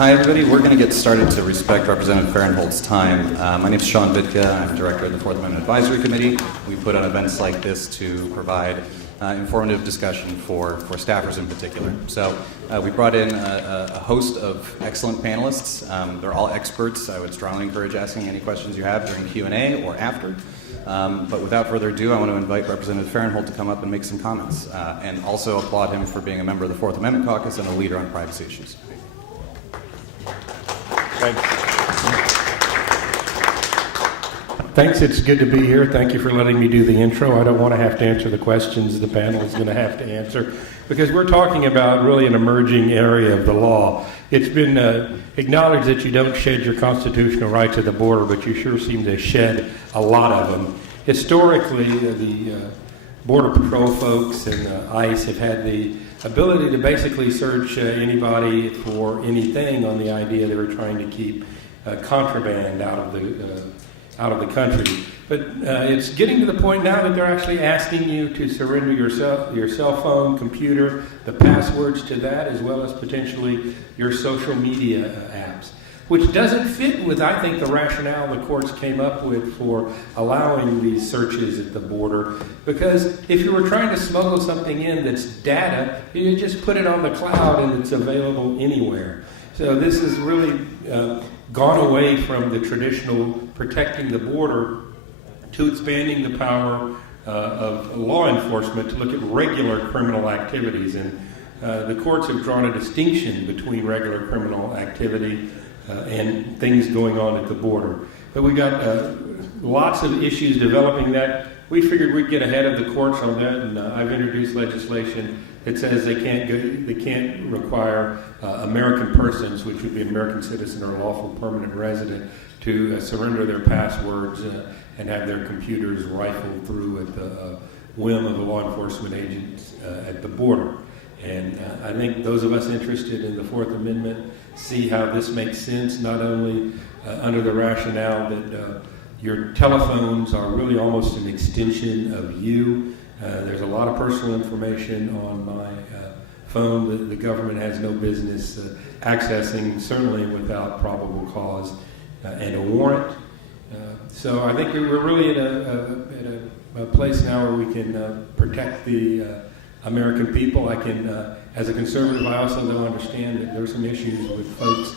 Hi, everybody. We're going to get started to respect Representative Farenthold's time. My name is Sean Vitka. I'm director of the Fourth Amendment Advisory Committee. We put on events like this to provide informative discussion for staffers in particular. So we brought in a host of excellent panelists. They're all experts. I would strongly encourage asking any questions you have during Q&A or after. But without further ado, I want to invite Representative Farenthold to come up and make some comments, and also applaud him for being a member of the Fourth Amendment Caucus and a leader on privacy issues. Thanks, it's good to be here. Thank you for letting me do the intro. I don't want to have to answer the questions the panel is going to have to answer, because we're talking about really an emerging area of the law. It's been acknowledged that you don't shed your constitutional rights at the border, but you sure seem to shed a lot of them. Historically, the Border Patrol folks and ICE have had the ability to basically search anybody for anything on the idea they were trying to keep contraband out of the country. But it's getting to the point now that they're actually asking you to surrender your cell phone, computer, the passwords to that, as well as potentially your social media apps, which doesn't fit with, I think, the rationale the courts came up with for allowing these searches at the border. Because if you were trying to smuggle something in that's data, you just put it on the cloud and it's available anywhere. So this has really gone away from the traditional protecting the border to expanding the power of law enforcement to look at regular criminal activities. And the courts have drawn a distinction between regular criminal activity and things going on at the border. But we got lots of issues developing that. We figured we'd get ahead of the courts on that, and I've introduced legislation that says they can't require American persons, which would be an American citizen or lawful permanent resident, to surrender their passwords and have their computers rifled through at the whim of the law enforcement agents at the border. And I think those of us interested in the Fourth Amendment see how this makes sense, not only under the rationale that your telephones are really almost an extension of you. There's a lot of personal information on my phone that the government has no business accessing, certainly without probable cause and a warrant. So I think we're really at a place now where we can protect the American people. I can, as a conservative, I also though understand that there are some issues with folks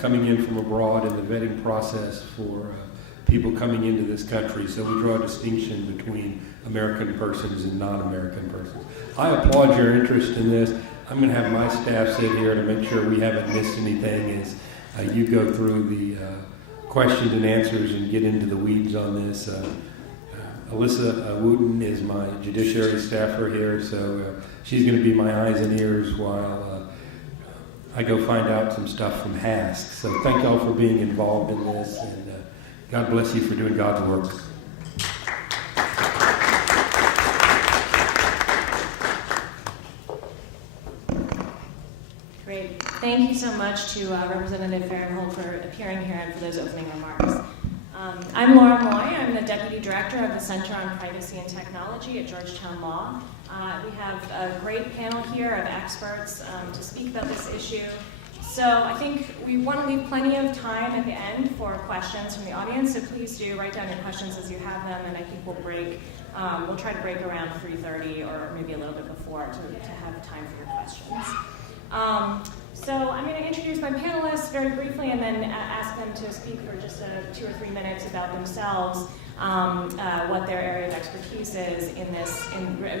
coming in from abroad in the vetting process for people coming into this country. So we draw a distinction between American persons and non-American persons. I applaud your interest in this. I'm going to have my staff sit here to make sure we haven't missed anything as you go through the questions and answers and get into the weeds on this. Alyssa Wooten is my judiciary staffer here, so she's going to be my eyes and ears while I go find out some stuff from HASC. So thank y'all for being involved in this, and God bless you for doing God's work. Great. Thank you so much to Representative Farenthold for appearing here and for those opening remarks. I'm Laura Moy. I'm the Deputy Director of the Center on Privacy and Technology at Georgetown Law. We have a great panel here of experts to speak about this issue. So I think we want to leave plenty of time at the end for questions from the audience, so please do write down your questions as you have them, and I think we'll try to break around 3:30 or maybe a little bit before to have time for your questions. So I'm going to introduce my panelists very briefly and then ask them to speak for just 2 or 3 minutes about themselves, what their area of expertise is in this,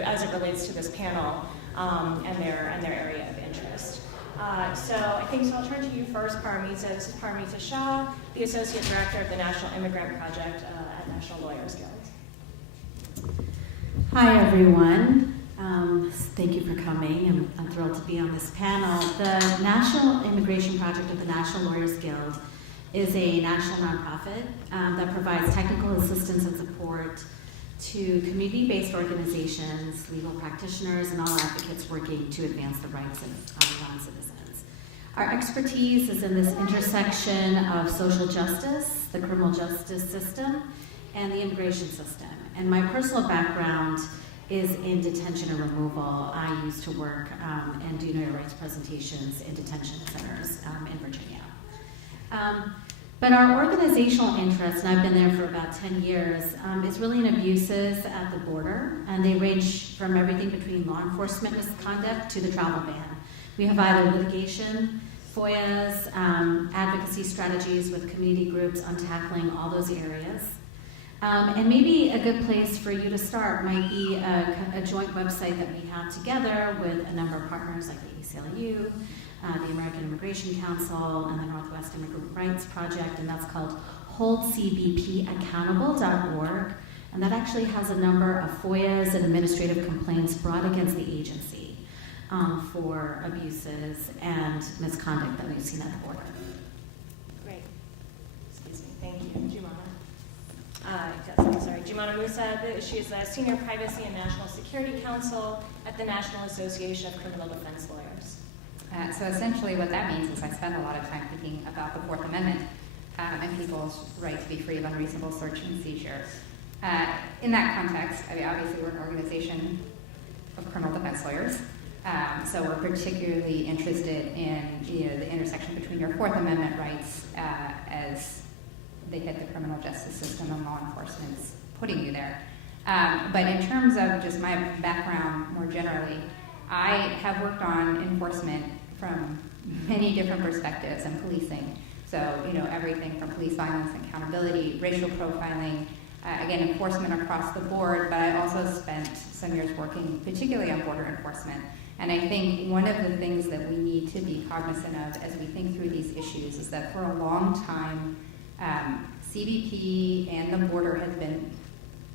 as it relates to this panel, and their area of interest. So I'll turn to you first, Paramita. This is Paramita Shah, the Associate Director of the National Immigrant Project at National Lawyers Guild. Hi, everyone. Thank you for coming. I'm thrilled to be on this panel. The National Immigration Project of the National Lawyers Guild is a national nonprofit that provides technical assistance and support to community-based organizations, legal practitioners, and all advocates working to advance the rights of non-citizens. Our expertise is in this intersection of social justice, the criminal justice system, and the immigration system. And my personal background is in detention and removal. I used to work and do know your rights presentations in detention centers in Virginia. But our organizational interest, and I've been there for about 10 years, is really in abuses at the border, and they range from everything between law enforcement misconduct to the travel ban. We have either litigation, FOIAs, advocacy strategies with community groups on tackling all those areas. And maybe a good place for you to start might be a joint website that we have together with a number of partners like the ACLU, the American Immigration Council, and the Northwest Immigrant Rights Project, and that's called holdcbpaccountable.org. And that actually has a number of FOIAs and administrative complaints brought against the agency for abuses and misconduct that we've seen at the border. Great. Excuse me. Thank you. Jumana Musa, she is a Senior Privacy and National Security Counsel at the National Association of Criminal Defense Lawyers. So essentially what that means is I spend a lot of time thinking about the Fourth Amendment and people's right to be free of unreasonable search and seizure. In that context, I mean, obviously we're an organization of criminal defense lawyers, so we're particularly interested in the intersection between your Fourth Amendment rights as they hit the criminal justice system and law enforcement's putting you there. But in terms of just my background more generally, I have worked on enforcement from many different perspectives and policing. So, everything from police violence and accountability, racial profiling, again, enforcement across the board, but I also spent some years working particularly on border enforcement. And I think one of the things that we need to be cognizant of as we think through these issues is that for a long time, CBP and the border has been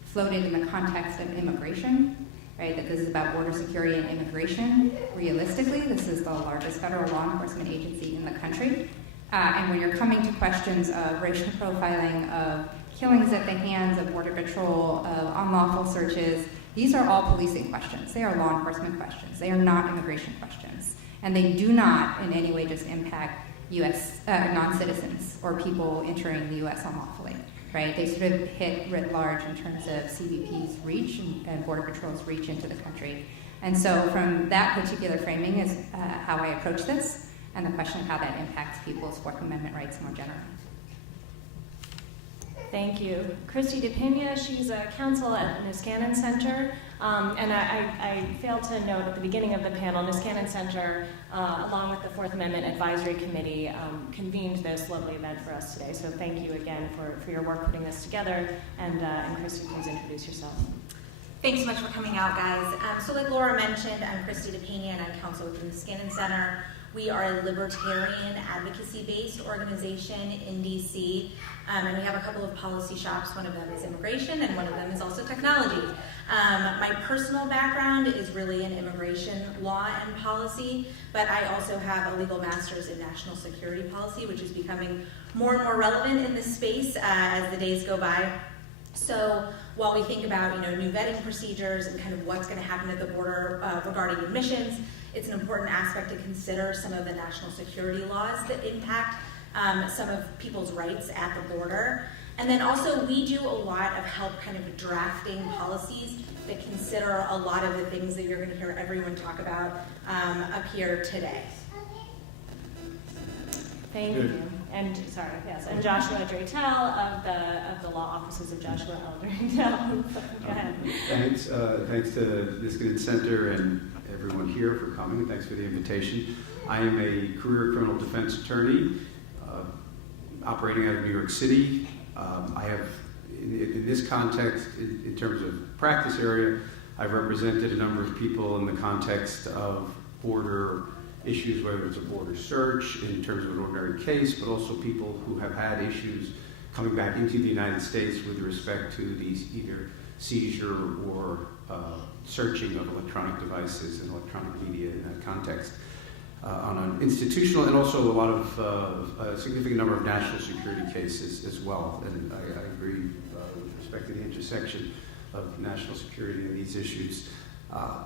floated in the context of immigration, right? That this is about border security and immigration. Realistically, this is the largest federal law enforcement agency in the country. And when you're coming to questions of racial profiling, of killings at the hands of Border Patrol, of unlawful searches, these are all policing questions. They are law enforcement questions. They are not immigration questions. And they do not in any way just impact U.S. Non-citizens or people entering the U.S. unlawfully, right? They sort of hit writ large in terms of CBP's reach and Border Patrol's reach into the country. And so from that particular framing is how I approach this and the question of how that impacts people's Fourth Amendment rights more generally. Thank you. Kristie Peña, she's a counsel at the Niskanen Center. And I failed to note at the beginning of the panel, Niskanen Center, along with the Fourth Amendment Advisory Committee, convened this lovely event for us today. So thank you again for your work putting this together. And Kristie, please introduce yourself. Thanks so much for coming out, guys. So like Laura mentioned, I'm Kristie Peña, and I'm counsel with the Niskanen Center. We are a libertarian advocacy-based organization in DC, and we have a couple of policy shops. One of them is immigration, and one of them is also technology. My personal background is really in immigration law and policy, but I also have a legal master's in national security policy, which is becoming more and more relevant in this space as the days go by. So while we think about new vetting procedures and kind of what's going to happen at the border regarding admissions, it's an important aspect to consider some of the national security laws that impact some of people's rights at the border. And then also we do a lot of help kind of drafting policies that consider a lot of the things that you're going to hear everyone talk about up here today. Thank you. And and Joshua Draytell of the law offices of Joshua L. Draytell. Go ahead. Thanks to the Niskanen Center and everyone here for coming. Thanks for the invitation. I am a career criminal defense attorney operating out of New York City. I have, in this context, in terms of practice area, I've represented a number of people in the context of border issues, whether it's a border search in terms of an ordinary case, but also people who have had issues coming back into the United States with respect to these either seizure or searching of electronic devices and electronic media in that context. On an institutional and also a lot of a significant number of national security cases as well. And I agree with respect to the intersection of national security and these issues. At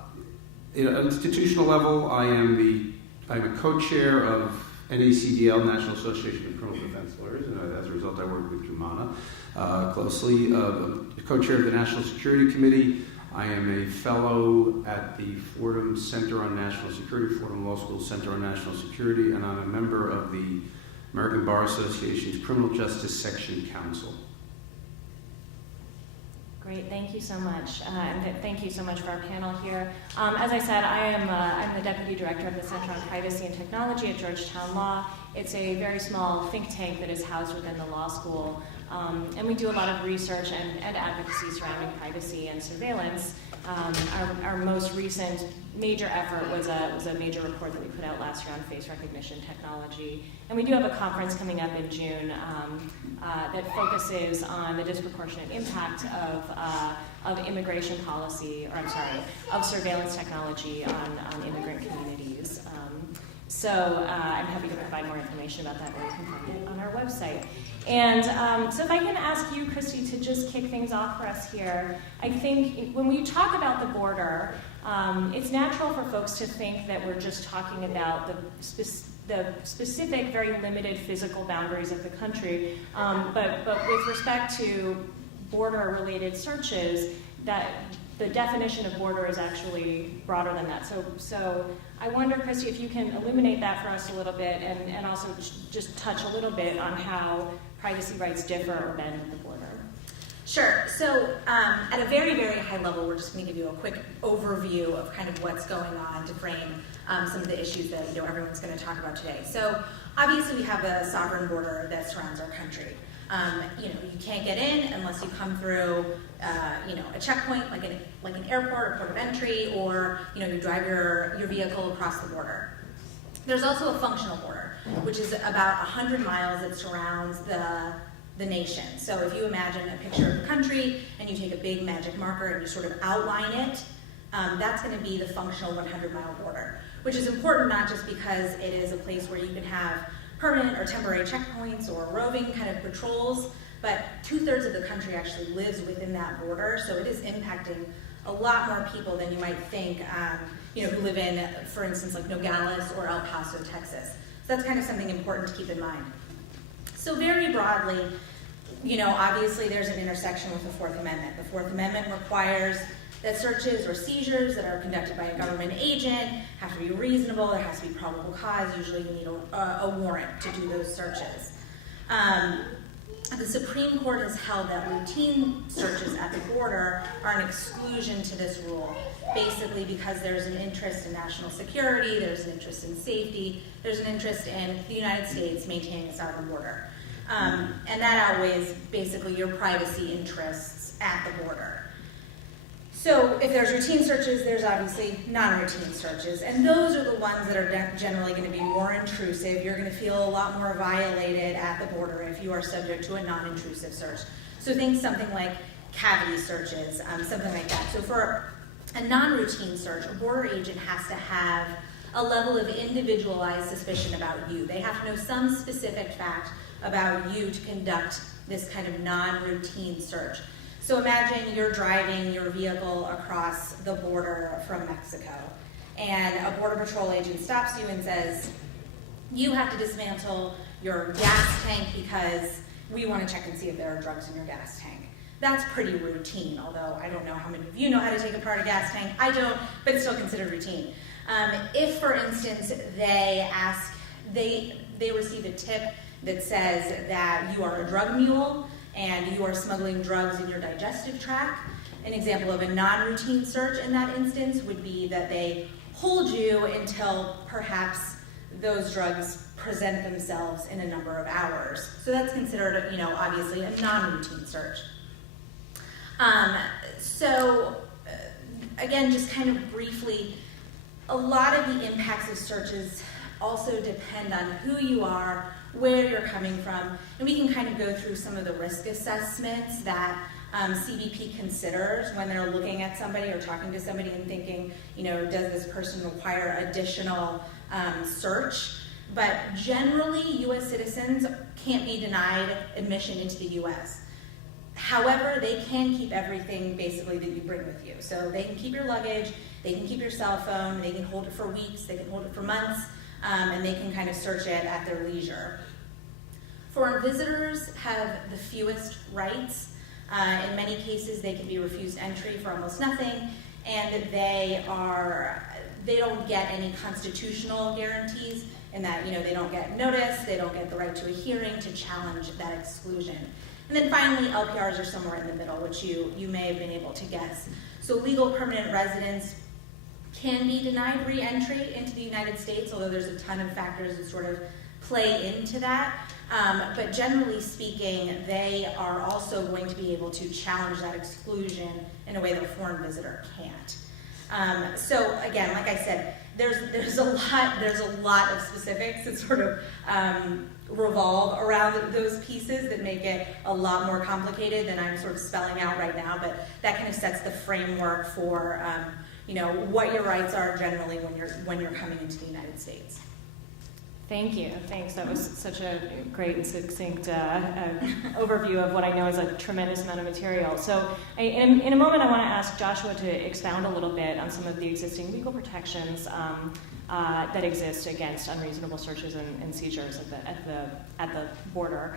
an institutional level, I'm a co-chair of NACDL, National Association of Criminal Defense Lawyers, and as a result I work with Jumana closely. I'm co-chair of the National Security Committee. I am a fellow at the Fordham Center on National Security, Fordham Law School Center on National Security, and I'm a member of the American Bar Association's Criminal Justice Section Council. Great, thank you so much, and thank you so much for our panel here. As I said, I'm the Deputy Director of the Center on Privacy and Technology at Georgetown Law. It's a very small think tank that is housed within the law school, and we do a lot of research and advocacy surrounding privacy and surveillance. Our most recent major effort was a major report that we put out last year on face recognition technology. And we do have a conference coming up in June that focuses on the disproportionate impact of immigration policy, of surveillance technology on immigrant communities. So I'm happy to provide more information about that, or you can find it on our website. And so if I can ask you, Kristie, to just kick things off for us here. I think when we talk about the border, it's natural for folks to think that we're just talking about the specific, very limited physical boundaries of the country. But with respect to border-related searches, that the definition of border is actually broader than that. So I wonder, Kristie, if you can illuminate that for us a little bit, and also just touch a little bit on how privacy rights differ or bend at the border. Sure. So at a very, very high level, we're just going to give you a quick overview of kind of what's going on to frame some of the issues that everyone's going to talk about today. So obviously we have a sovereign border that surrounds our country. You can't get in unless you come through, a checkpoint like an airport or port of entry, or you drive your vehicle across the border. There's also a functional border, which is about 100 miles that surrounds the nation. So if you imagine a picture of the country and you take a big magic marker and you sort of outline it, that's going to be the functional 100-mile border, which is important not just because it is a place where you can have permanent or temporary checkpoints or roving kind of patrols, but 2/3 of the country actually lives within that border, so it is impacting a lot more people than you might think, who live in, for instance, like Nogales or El Paso, Texas. So that's kind of something important to keep in mind. So very broadly, obviously there's an intersection with the Fourth Amendment. The Fourth Amendment requires that searches or seizures that are conducted by a government agent have to be reasonable, there has to be probable cause, usually you need a warrant to do those searches. The Supreme Court has held that routine searches at the border are an exclusion to this rule, basically because there's an interest in national security, there's an interest in safety, there's an interest in the United States maintaining a sovereign border. And that outweighs basically your privacy interests at the border. So if there's routine searches, there's obviously non-routine searches, and those are the ones that are generally going to be more intrusive. You're going to feel a lot more violated at the border if you are subject to a non-intrusive search. So think something like cavity searches, something like that. So for a non-routine search, a border agent has to have a level of individualized suspicion about you. They have to know some specific fact about you to conduct this kind of non-routine search. So imagine you're driving your vehicle across the border from Mexico, and a Border Patrol agent stops you and says, you have to dismantle your gas tank because we want to check and see if there are drugs in your gas tank. That's pretty routine, although I don't know how many of you know how to take apart a gas tank. I don't, but it's still considered routine. If, for instance, they receive a tip that says that you are a drug mule and you are smuggling drugs in your digestive tract, an example of a non-routine search in that instance would be that they hold you until perhaps those drugs present themselves in a number of hours. So that's considered, obviously a non-routine search. Again, just kind of briefly, a lot of the impacts of searches also depend on who you are, where you're coming from, and we can kind of go through some of the risk assessments that CBP considers when they're looking at somebody or talking to somebody and thinking, does this person require additional search? But generally, U.S. citizens can't be denied admission into the U.S. However, they can keep everything basically that you bring with you. So they can keep your luggage, they can keep your cell phone, they can hold it for weeks, they can hold it for months, and they can kind of search it at their leisure. Foreign visitors have the fewest rights. In many cases, they can be refused entry for almost nothing, and they don't get any constitutional guarantees in that, they don't get notice, they don't get the right to a hearing to challenge that exclusion. And then finally, LPRs are somewhere in the middle, which you may have been able to guess. So legal permanent residents can be denied re-entry into the United States, although there's a ton of factors that sort of play into that. But generally speaking, they are also going to be able to challenge that exclusion in a way that a foreign visitor can't. So again, like I said, there's a lot of specifics that sort of revolve around those pieces that make it a lot more complicated than I'm sort of spelling out right now. But that kind of sets the framework for what your rights are generally when you're coming into the United States. Thank you. Thanks. That was such a great and succinct overview of what I know is a tremendous amount of material. So in a moment, I want to ask Joshua to expound a little bit on some of the existing legal protections that exist against unreasonable searches and seizures at the border,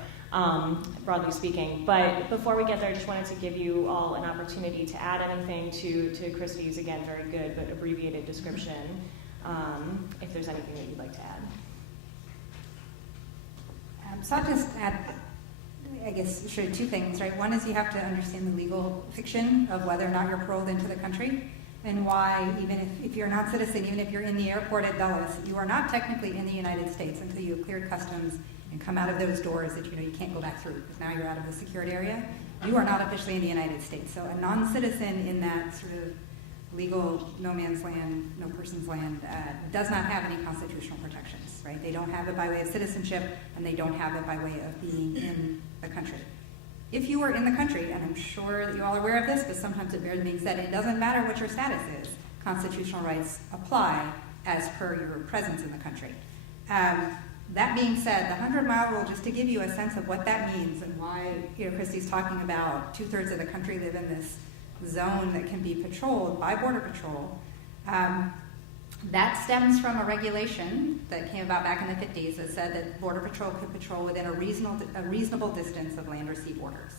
broadly speaking. But before we get there, I just wanted to give you all an opportunity to add anything to Kristie's, again, very good but abbreviated description, if there's anything that you'd like to add. So I'll just add, I guess, sure, two things, right? One is you have to understand the legal fiction of whether or not you're paroled into the country, and why, even if you're a non-citizen, even if you're in the airport at Dulles, you are not technically in the United States until you have cleared customs and come out of those doors that you can't go back through, because now you're out of the secured area. You are not officially in the United States. So a non-citizen in that sort of legal no man's land, no person's land, does not have any constitutional protections, right? They don't have it by way of citizenship, and they don't have it by way of being in the country. If you are in the country, and I'm sure that you all are aware of this, but sometimes it bears being said, it doesn't matter what your status is. Constitutional rights apply as per your presence in the country. That being said, the 100-mile rule, just to give you a sense of what that means and why, Kristie's talking about 2/3 of the country live in this zone that can be patrolled by Border Patrol. That stems from a regulation that came about back in the 50s that said that Border Patrol could patrol within a reasonable distance of land or sea borders.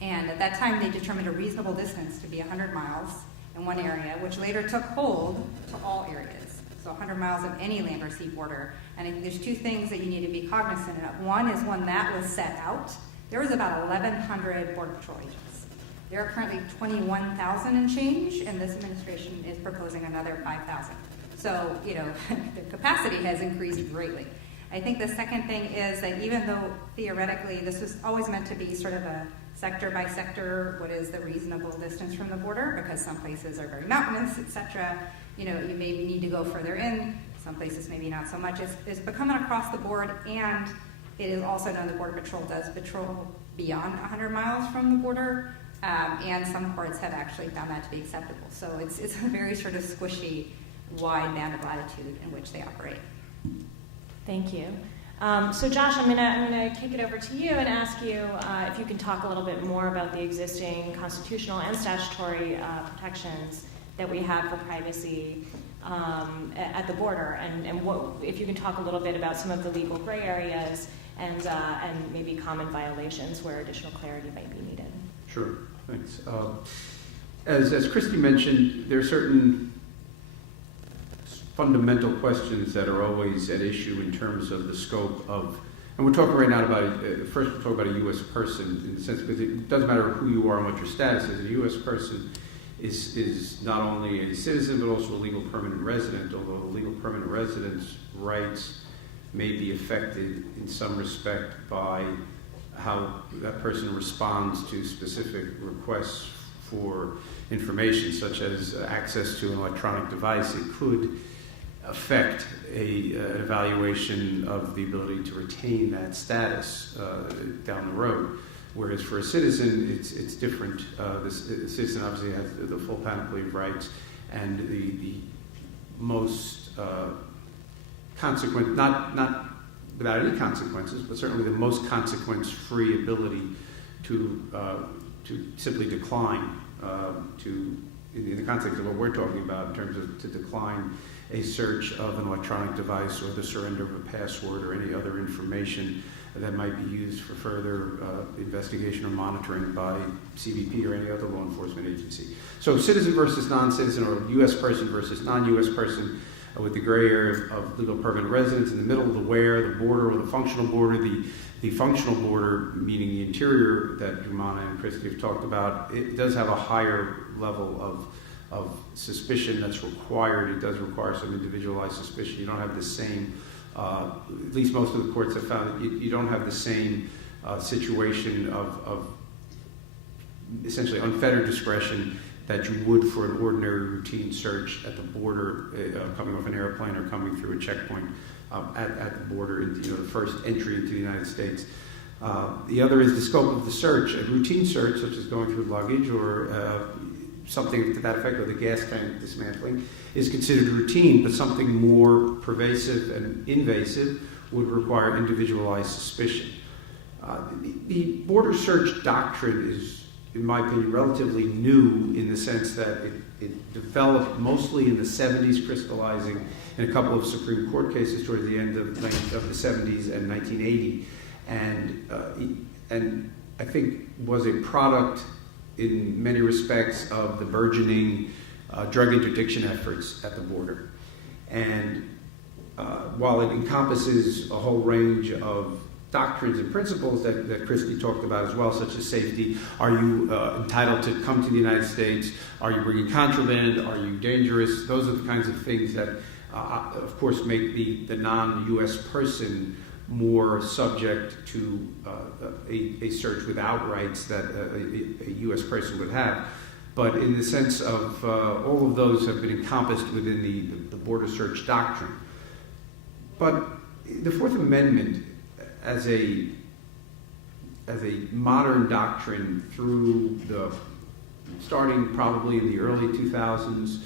And at that time, they determined a reasonable distance to be 100 miles in one area, which later took hold to all areas. So 100 miles of any land or sea border. And I think there's two things that you need to be cognizant of. One is when that was set out, there was about 1,100 Border Patrol agents. There are currently 21,000 and change, and this administration is proposing another 5,000. So, the capacity has increased greatly. I think the second thing is that even though theoretically this was always meant to be sort of a sector by sector, what is the reasonable distance from the border, because some places are very mountainous, etc. You maybe need to go further in, some places maybe not so much. It's becoming across the board, and it is also known the Border Patrol does patrol beyond 100 miles from the border. And some courts have actually found that to be acceptable. So it's a very sort of squishy, wide band of latitude in which they operate. Thank you. So Josh, I'm gonna kick it over to you and ask you if you can talk a little bit more about the existing constitutional and statutory protections that we have for privacy at the border, and what, if you can talk a little bit about some of the legal gray areas and maybe common violations where additional clarity might be needed. Sure, thanks. As Kristie mentioned, there are certain fundamental questions that are always at issue in terms of the scope of, and we're talking right now about, first we'll talk about a U.S. person in the sense, because it doesn't matter who you are and what your status is. A U.S. person is not only a citizen, but also a legal permanent resident, although the legal permanent resident's rights may be affected in some respect by how that person responds to specific requests for information, such as access to an electronic device. It could affect an evaluation of the ability to retain that status down the road. Whereas for a citizen, it's different. The citizen obviously has the full panoply of rights, and the most consequent, not without any consequences, but certainly the most consequence-free ability to simply decline, in the context of what we're talking about in terms of to decline a search of an electronic device or the surrender of a password or any other information that might be used for further investigation or monitoring by CBP or any other law enforcement agency. So citizen versus non-citizen, or U.S. person versus non-U.S. person, with the gray area of legal permanent residence. In the middle, the where, the border, or the functional border. The functional border, meaning the interior that Jumana and Kristie have talked about, it does have a higher level of suspicion that's required. It does require some individualized suspicion. You don't have the same, at least most of the courts have found that you don't have the same situation of essentially unfettered discretion that you would for an ordinary routine search at the border, coming off an airplane or coming through a checkpoint at the border, the first entry into the United States. The other is the scope of the search. A routine search, such as going through luggage or something to that effect, or the gas tank dismantling, is considered routine, but something more pervasive and invasive would require individualized suspicion. The border search doctrine is, in my opinion, relatively new in the sense that it developed mostly in the 70s, crystallizing in a couple of Supreme Court cases towards the end of the 70s and 1980, and I think was a product in many respects of the burgeoning drug interdiction efforts at the border. And while it encompasses a whole range of doctrines and principles that Kristie talked about as well, such as safety. Are you entitled to come to the United States? Are you bringing contraband? Are you dangerous? Those are the kinds of things that, of course, make the non-U.S. person more subject to a search without rights that a U.S. person would have. But in the sense of all of those have been encompassed within the border search doctrine. But the Fourth Amendment, as a modern doctrine starting probably in the early 2000s,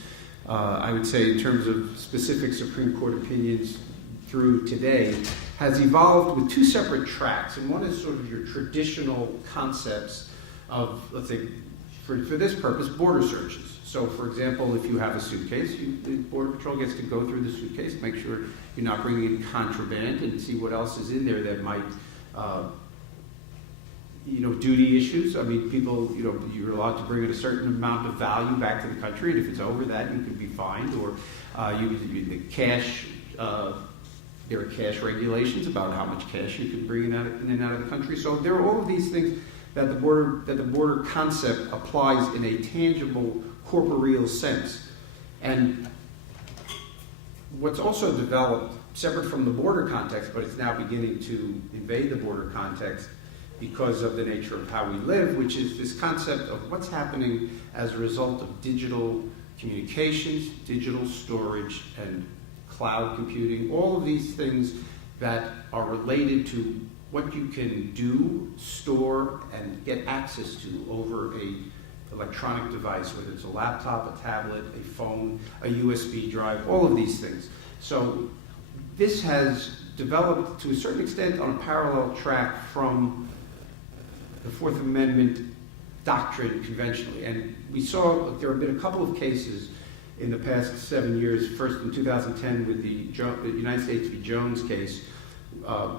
I would say in terms of specific Supreme Court opinions through today, has evolved with two separate tracks. And one is sort of your traditional concepts of, let's say, for this purpose, border searches. So, for example, if you have a suitcase, the Border Patrol gets to go through the suitcase, make sure you're not bringing in contraband, and see what else is in there that might, duty issues. I mean, people, you're allowed to bring in a certain amount of value back to the country, and if it's over that, you could be fined, or the cash. There are cash regulations about how much cash you can bring in and out of the country. So there are all of these things that the border concept applies in a tangible, corporeal sense. And what's also developed, separate from the border context, but it's now beginning to invade the border context because of the nature of how we live, which is this concept of what's happening as a result of digital communications, digital storage, and cloud computing, all of these things that are related to what you can do, store, and get access to over a electronic device, whether it's a laptop, a tablet, a phone, a USB drive, all of these things. So this has developed to a certain extent on a parallel track from the Fourth Amendment doctrine conventionally. And we saw there have been a couple of cases in the past 7 years, first in 2010 with the United States v. Jones case,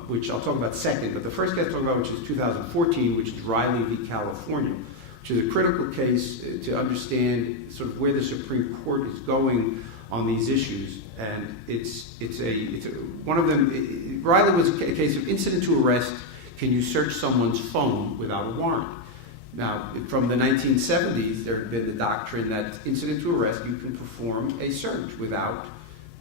which I'll talk about second, but the first case I'll talk about, which is 2014, which is Riley v. California, which is a critical case to understand sort of where the Supreme Court is going on these issues. And it's one of them. Riley was a case of incident to arrest. Can you search someone's phone without a warrant? Now, from the 1970s, there had been the doctrine that incident to arrest, you can perform a search without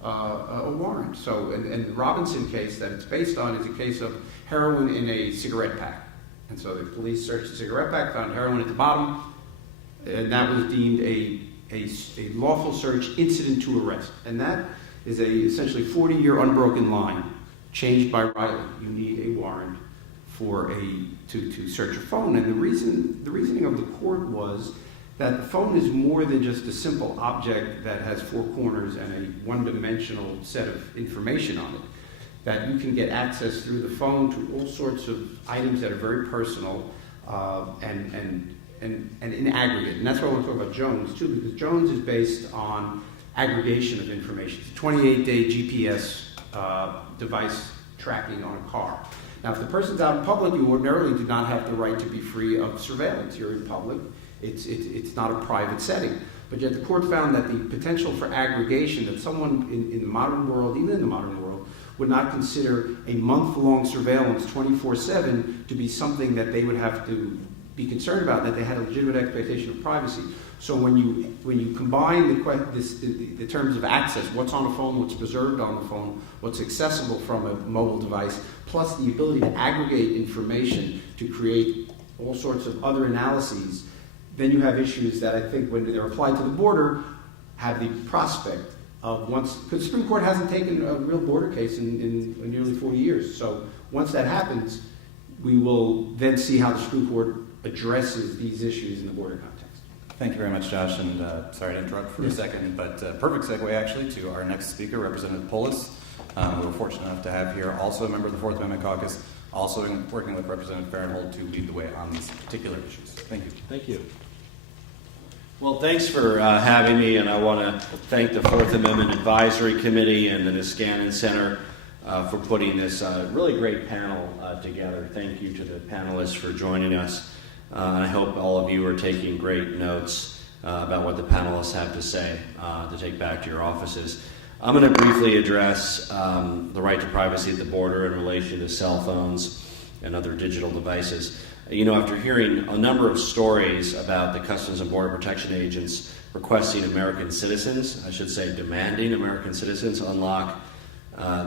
a warrant. So, and the Robinson case that it's based on is a case of heroin in a cigarette pack. And so the police searched the cigarette pack, found heroin at the bottom, and that was deemed a lawful search incident to arrest. And that is essentially 40-year unbroken line changed by Riley. You need a warrant to search a phone. And the reasoning of the court was that the phone is more than just a simple object that has four corners and a one-dimensional set of information on it. That you can get access through the phone to all sorts of items that are very personal and in aggregate. And that's why I want to talk about Jones too, because Jones is based on aggregation of information. It's 28-day GPS device tracking on a car. Now, if the person's out in public, you ordinarily do not have the right to be free of surveillance. You're in public. It's not a private setting. But yet the court found that the potential for aggregation, that someone in the modern world, even in the modern world, would not consider a month-long surveillance 24/7 to be something that they would have to be concerned about, that they had a legitimate expectation of privacy. So when you combine the terms of access, what's on a phone, what's preserved on the phone, what's accessible from a mobile device, plus the ability to aggregate information to create all sorts of other analyses, then you have issues that I think when they're applied to the border have the prospect of once, because the Supreme Court hasn't taken a real border case in nearly 40 years. So once that happens, we will then see how the Supreme Court addresses these issues in the border context. Thank you very much, Josh, and sorry to interrupt for a second, but perfect segue actually to our next speaker, Representative Polis. We're fortunate enough to have here also a member of the Fourth Amendment Caucus, also working with Representative Farenthold to lead the way on these particular issues. Thank you. Thank you. Well, thanks for having me, and I want to thank the Fourth Amendment Advisory Committee and the Niskanen Center for putting this really great panel together. Thank you to the panelists for joining us. I hope all of you are taking great notes about what the panelists have to say to take back to your offices. I'm going to briefly address the right to privacy at the border in relation to cell phones and other digital devices. You know, after hearing a number of stories about the Customs and Border Protection agents requesting American citizens, I should say demanding American citizens unlock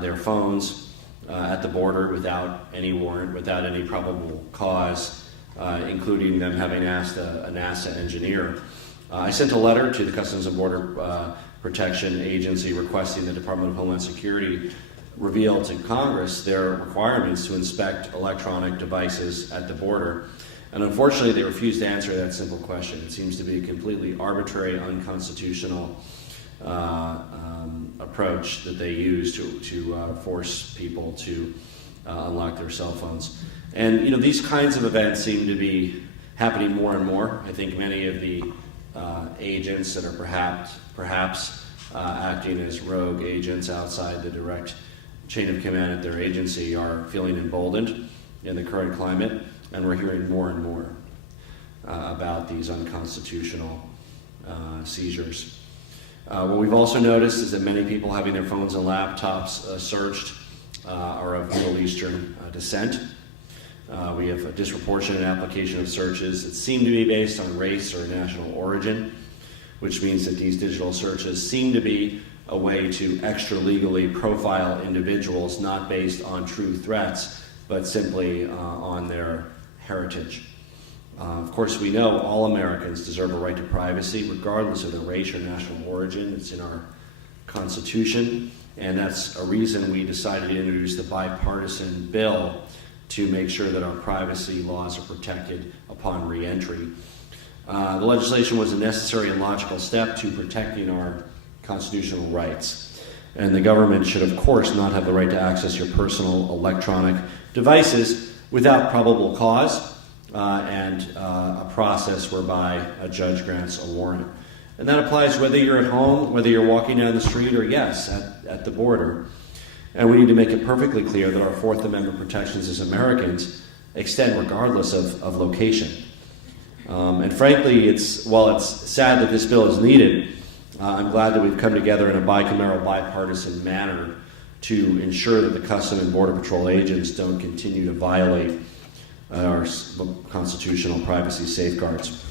their phones at the border without any warrant, without any probable cause, including them having asked a NASA engineer. I sent a letter to the Customs and Border Protection Agency requesting the Department of Homeland Security reveal to Congress their requirements to inspect electronic devices at the border. And unfortunately, they refused to answer that simple question. It seems to be a completely arbitrary, unconstitutional approach that they use to force people to unlock their cell phones. And you know, these kinds of events seem to be happening more and more. I think many of the agents that are perhaps acting as rogue agents outside the direct chain of command at their agency are feeling emboldened in the current climate, and we're hearing more and more about these unconstitutional seizures. What we've also noticed is that many people having their phones and laptops searched are of Middle Eastern descent. We have a disproportionate application of searches that seem to be based on race or national origin, which means that these digital searches seem to be a way to extra-legally profile individuals not based on true threats, but simply on their heritage. Of course, we know all Americans deserve a right to privacy, regardless of their race or national origin. It's in our Constitution, and that's a reason we decided to introduce the bipartisan bill to make sure that our privacy laws are protected upon re-entry. The legislation was a necessary and logical step to protecting our constitutional rights. And the government should, of course, not have the right to access your personal electronic devices without probable cause and a process whereby a judge grants a warrant. And that applies whether you're at home, whether you're walking down the street, or yes, at the border. And we need to make it perfectly clear that our Fourth Amendment protections as Americans extend regardless of location. And frankly, while it's sad that this bill is needed, I'm glad that we've come together in a bicameral, bipartisan manner to ensure that the Customs and Border Patrol agents don't continue to violate our constitutional privacy safeguards.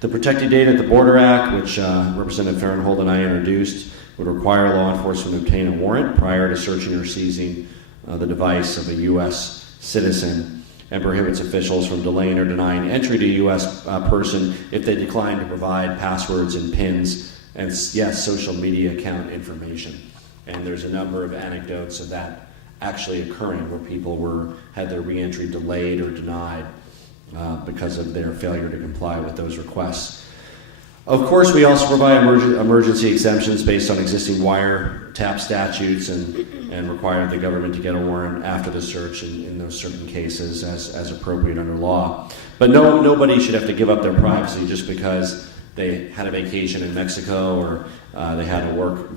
The Protecting Data at the Border Act, which Representative Farenthold and I introduced, would require law enforcement to obtain a warrant prior to searching or seizing the device of a U.S. citizen, and prohibits officials from delaying or denying entry to a U.S. person if they decline to provide passwords and PINs and, yes, social media account information. And there's a number of anecdotes of that actually occurring where people had their reentry delayed or denied because of their failure to comply with those requests. Of course, we also provide emergency exemptions based on existing wiretap statutes and require the government to get a warrant after the search in those certain cases as appropriate under law. But nobody should have to give up their privacy just because they had a vacation in Mexico or they had a work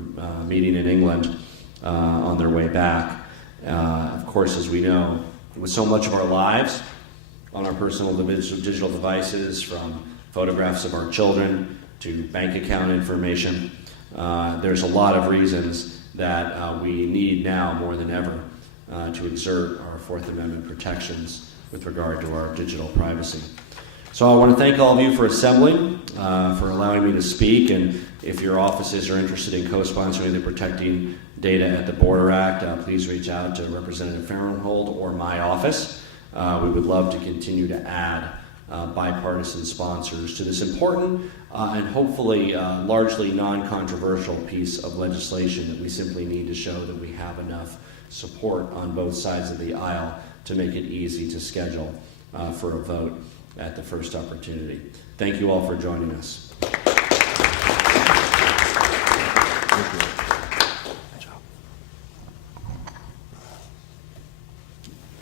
meeting in England on their way back. Of course, as we know, with so much of our lives on our personal digital devices, from photographs of our children to bank account information, there's a lot of reasons that we need now more than ever to exert our Fourth Amendment protections with regard to our digital privacy. So I want to thank all of you for assembling, for allowing me to speak, and if your offices are interested in co-sponsoring the Protecting Data at the Border Act, please reach out to Representative Farenthold or my office. We would love to continue to add bipartisan sponsors to this important and hopefully largely non-controversial piece of legislation that we simply need to show that we have enough support on both sides of the aisle to make it easy to schedule for a vote at the first opportunity. Thank you all for joining us.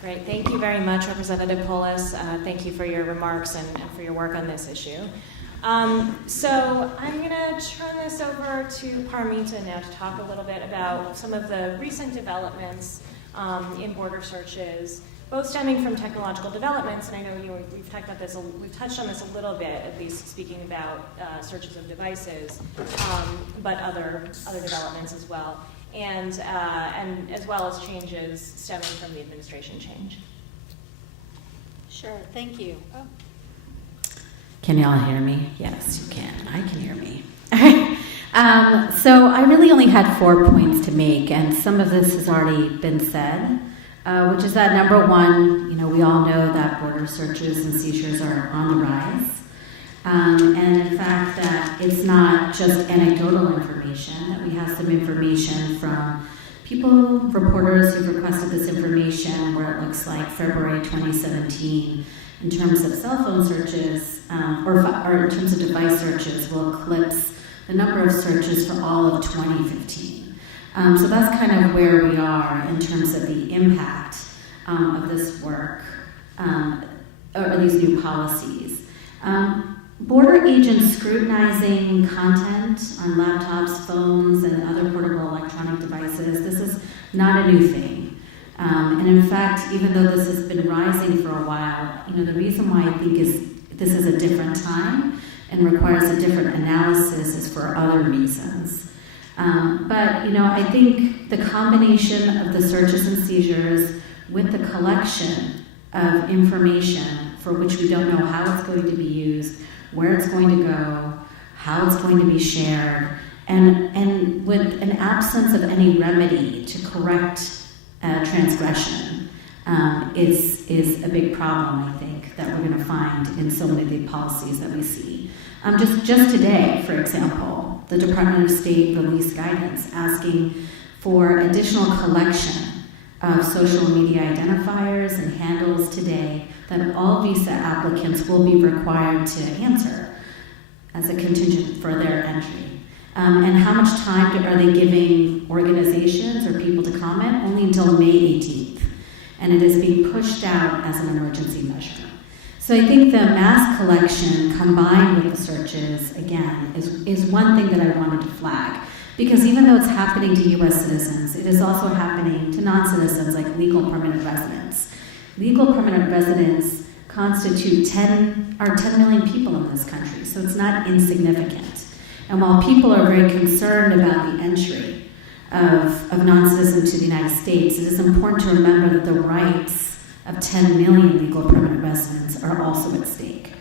Great. Thank you very much, Representative Polis. Thank you for your remarks and for your work on this issue. So I'm going to turn this over to Paramita now to talk a little bit about some of the recent developments in border searches, both stemming from technological developments, and I know we've touched on this a little bit, at least speaking about searches of devices, but other developments as well, and as well as changes stemming from the administration change. Sure, thank you. Oh. Can y'all hear me? Yes, you can. I can hear me. All right. So I really only had 4 points to make, and some of this has already been said, which is that number one, we all know that border searches and seizures are on the rise. And in fact, that it's not just anecdotal information, that we have some information from reporters who've requested this information where it looks like February 2017 in terms of cell phone searches or in terms of device searches will eclipse the number of searches for all of 2015. So that's kind of where we are in terms of the impact of this work or these new policies. Border agents scrutinizing content on laptops, phones, and other portable electronic devices, this is not a new thing. And in fact, even though this has been rising for a while, the reason why I think this is a different time and requires a different analysis is for other reasons. But I think the combination of the searches and seizures with the collection of information for which we don't know how it's going to be used, where it's going to go, how it's going to be shared, and with an absence of any remedy to correct transgression is a big problem, I think, that we're going to find in so many of the policies that we see. Just today, for example, the Department of State released guidance asking for additional collection of social media identifiers and handles today that all visa applicants will be required to answer as a contingent for their entry. And how much time are they giving organizations or people to comment? Only until May 18th. And it is being pushed out as an emergency measure. So I think the mass collection combined with the searches, again, is one thing that I wanted to flag. Because even though it's happening to U.S. citizens, it is also happening to non-citizens like legal permanent residents. Legal permanent residents constitute 10 million people in this country, so it's not insignificant. And while people are very concerned about the entry of non-citizens to the United States, it is important to remember that the rights of 10 million legal permanent residents are also at stake.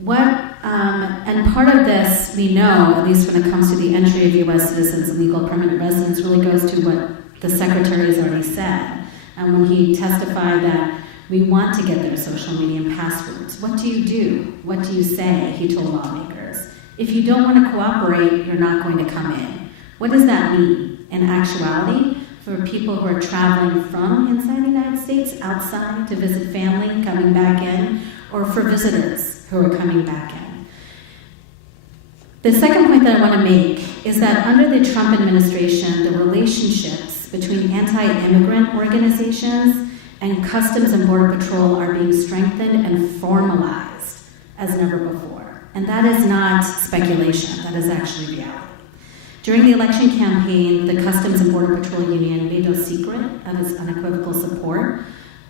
And part of this, we know, at least when it comes to the entry of U.S. citizens and legal permanent residents, really goes to what the Secretary has already said. And when he testified that we want to get their social media and passwords, what do you do? What do you say? He told lawmakers. If you don't want to cooperate, you're not going to come in. What does that mean in actuality for people who are traveling from inside the United States, outside to visit family, coming back in, or for visitors who are coming back in? The second point that I want to make is that under the Trump administration, the relationships between anti-immigrant organizations and Customs and Border Patrol are being strengthened and formalized as never before. And that is not speculation, that is actually reality. During the election campaign, the Customs and Border Patrol Union made no secret of its unequivocal support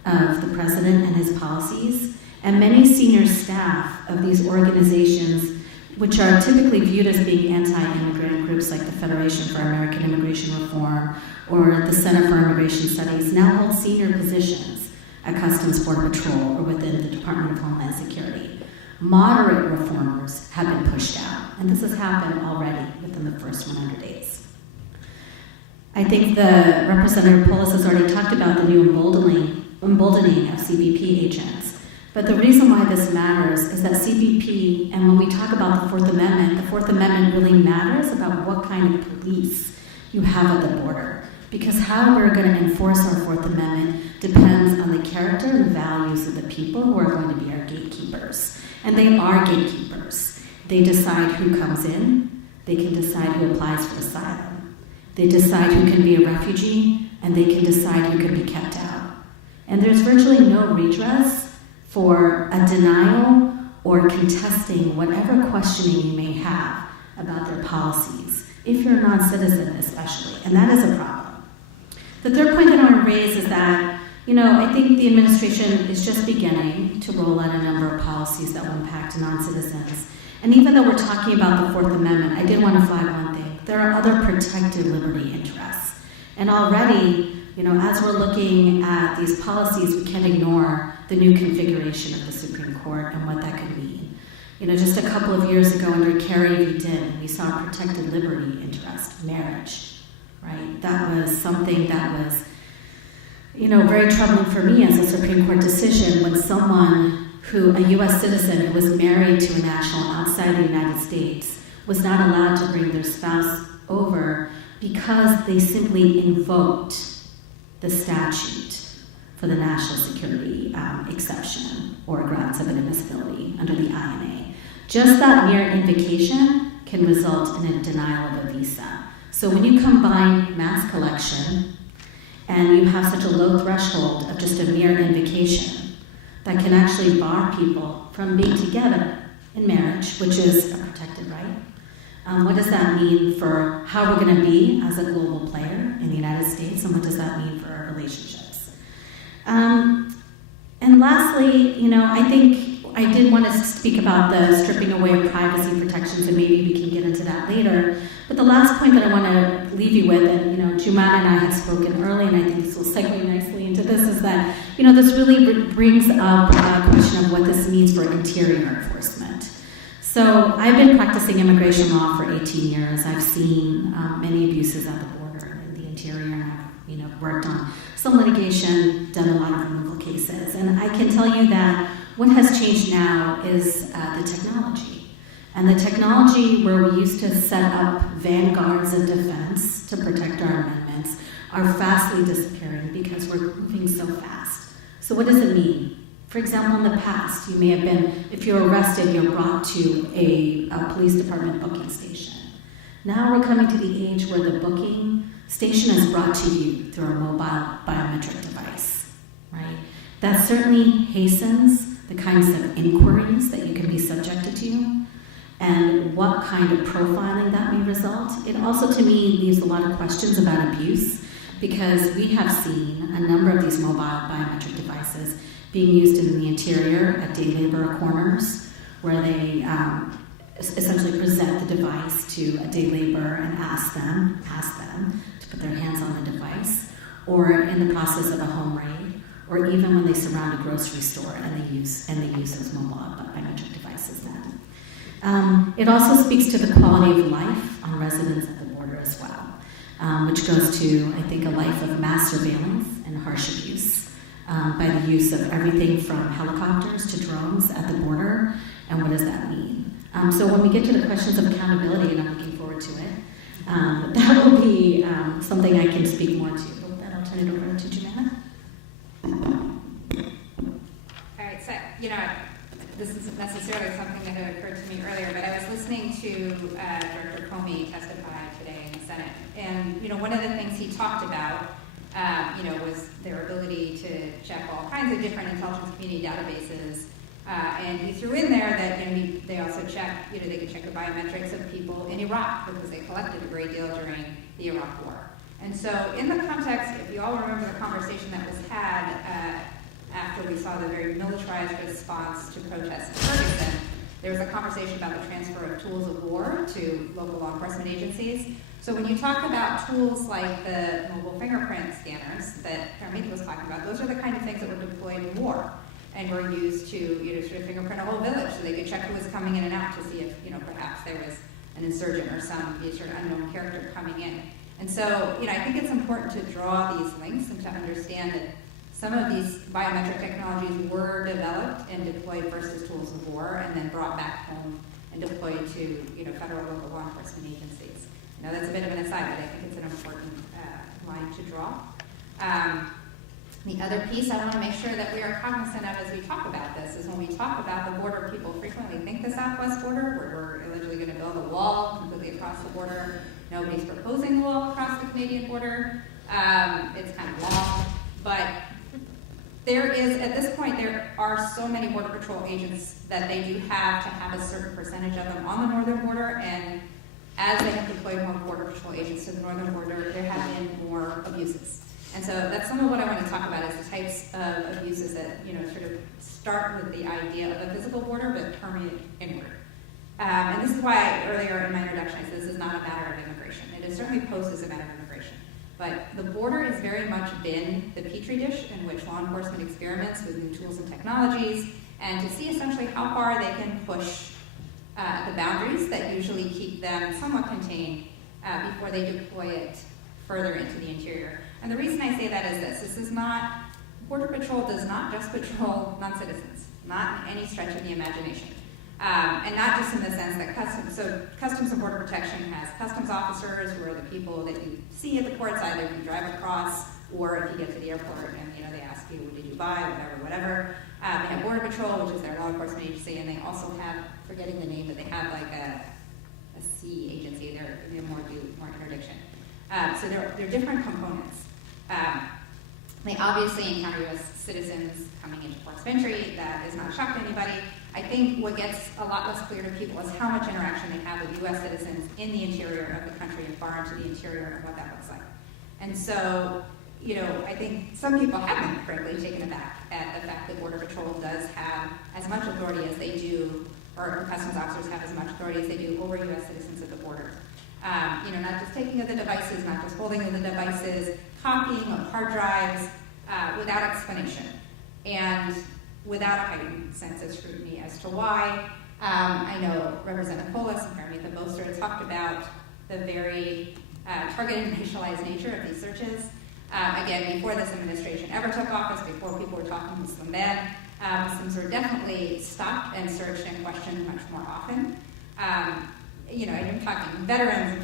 of the president and his policies, and many senior staff of these organizations, which are typically viewed as being anti-immigrant groups like the Federation for American Immigration Reform or the Center for Immigration Studies, now hold senior positions at Customs Border Patrol or within the Department of Homeland Security. Moderate reformers have been pushed out, and this has happened already within the first 100 days. I think the Representative Polis has already talked about the new emboldening of CBP agents. But the reason why this matters is that CBP, and when we talk about the Fourth Amendment really matters about what kind of police you have at the border. Because how we're going to enforce our Fourth Amendment depends on the character and values of the people who are going to be our gatekeepers. And they are gatekeepers. They decide who comes in, they can decide who applies for asylum, they decide who can be a refugee, and they can decide who can be kept out. And there's virtually no redress for a denial or contesting whatever questioning you may have about their policies, if you're a non-citizen especially, and that is a problem. The third point that I want to raise is that, I think the administration is just beginning to roll out a number of policies that will impact non-citizens. And even though we're talking about the Fourth Amendment, I did want to flag one thing. There are other protected liberty interests. And already, as we're looking at these policies, we can't ignore the new configuration of the Supreme Court and what that could mean. Just a couple of years ago under Kerry v. Din, we saw a protected liberty interest, marriage, right? That was something that was, very troubling for me as a Supreme Court decision when someone a U.S. citizen who was married to a national outside the United States was not allowed to bring their spouse over because they simply invoked the statute for the national security exception or grounds of inadmissibility under the INA. Just that mere invocation can result in a denial of a visa. So when you combine mass collection and you have such a low threshold of just a mere invocation that can actually bar people from being together in marriage, which is a protected right, what does that mean for how we're going to be as a global player in the United States, and what does that mean for our relationships? And lastly, I think I did want to speak about the stripping away of privacy protections, and maybe we can get into that later. But the last point that I want to leave you with, and Jumana and I had spoken early, and I think this will segue nicely into this, is that this really brings up a question of what this means for interior enforcement. So I've been practicing immigration law for 18 years. I've seen many abuses at the border in the interior, and I've worked on some litigation, done a lot of removal cases, and I can tell you that what has changed now is the technology. And the technology where we used to set up vanguards of defense to protect our amendments are fastly disappearing because we're moving so fast. So what does it mean? For example, in the past, you may have been, if you're arrested, you're brought to a police department booking station. Now we're coming to the age where the booking station is brought to you through a mobile biometric device, right? That certainly hastens the kinds of inquiries that you can be subjected to and what kind of profiling that may result. It also, to me, leaves a lot of questions about abuse because we have seen a number of these mobile biometric devices being used in the interior at day labor corners where they essentially present the device to a day laborer and ask them to put their hands on the device, or in the process of a home raid, or even when they surround a grocery store and they use those mobile biometric devices then. It also speaks to the quality of life on residents at the border as well, which goes to, I think, a life of mass surveillance and harsh abuse by the use of everything from helicopters to drones at the border, and what does that mean? So when we get to the questions of accountability, and I'm looking forward to it, that will be something I can speak more to. With that, I'll turn it over to Jumana. All right, so, this isn't necessarily something that had occurred to me earlier, but I was listening to Director Comey testify today in the Senate, and, one of the things he talked about, was their ability to check all kinds of different intelligence community databases And he threw in there that they also check, they could check the biometrics of people in Iraq because they collected a great deal during the Iraq War. And so in the context, if you all remember the conversation that was had after we saw the very militarized response to protests in Ferguson, there was a conversation about the transfer of tools of war to local law enforcement agencies. So when you talk about tools like the mobile fingerprint scanners that Peña was talking about, those are the kind of things that were deployed in war and were used to sort of fingerprint a whole village so they could check who was coming in and out to see if perhaps there was an insurgent or some sort of unknown character coming in. And so I think it's important to draw these links and to understand that some of these biometric technologies were developed and deployed first as tools of war and then brought back home and deployed to federal and local law enforcement agencies. Now that's a bit of an aside, but I think it's an important line to draw. The other piece I want to make sure that we are cognizant of as we talk about this is when we talk about the border, people frequently think the southwest border, where we're allegedly going to build a wall completely across the border. Nobody's proposing a wall across the Canadian border. It's kind of long, but there is, at this point, there are so many Border Patrol agents that they do have to have a certain percentage of them on the northern border, and as they have deployed more Border Patrol agents to the northern border, there have been more abuses. And so that's some of what I want to talk about is the types of abuses that, sort of start with the idea of a physical border but permeate inward. And this is why earlier in my introduction I said this is not a matter of immigration. It is certainly posed as a matter of immigration. But the border has very much been the petri dish in which law enforcement experiments with new tools and technologies and to see essentially how far they can push the boundaries that usually keep them somewhat contained before they deploy it further into the interior. And the reason I say that is this is not, Border Patrol does not just patrol non-citizens, not in any stretch of the imagination. And not just in the sense that Customs and Border Protection has customs officers who are the people that you see at the ports, either if you drive across or if you get to the airport and they ask you, what did you buy, whatever. They have Border Patrol, which is their law enforcement agency, and they also have, forgetting the name, but they have like a sea agency. They're more interdiction. So they're different components. They obviously encounter U.S. citizens coming into ports of entry. That is not a shock to anybody. I think what gets a lot less clear to people is how much interaction they have with U.S. citizens in the interior of the country and far into the interior and what that looks like. And so, I think some people have been frankly taken aback at the fact that Border Patrol does have as much authority as they do, or customs officers have as much authority as they do over U.S. citizens at the border. Not just taking of the devices, not just holding of the devices, copying of hard drives without explanation and without a heightened sense of scrutiny as to why. I know Representative Polis and Peña both sort of talked about the very targeted and racialized nature of these searches. Again, before this administration ever took office, before people were talking Muslim ban, Muslims were definitely stopped and searched and questioned much more often. I'm talking veterans.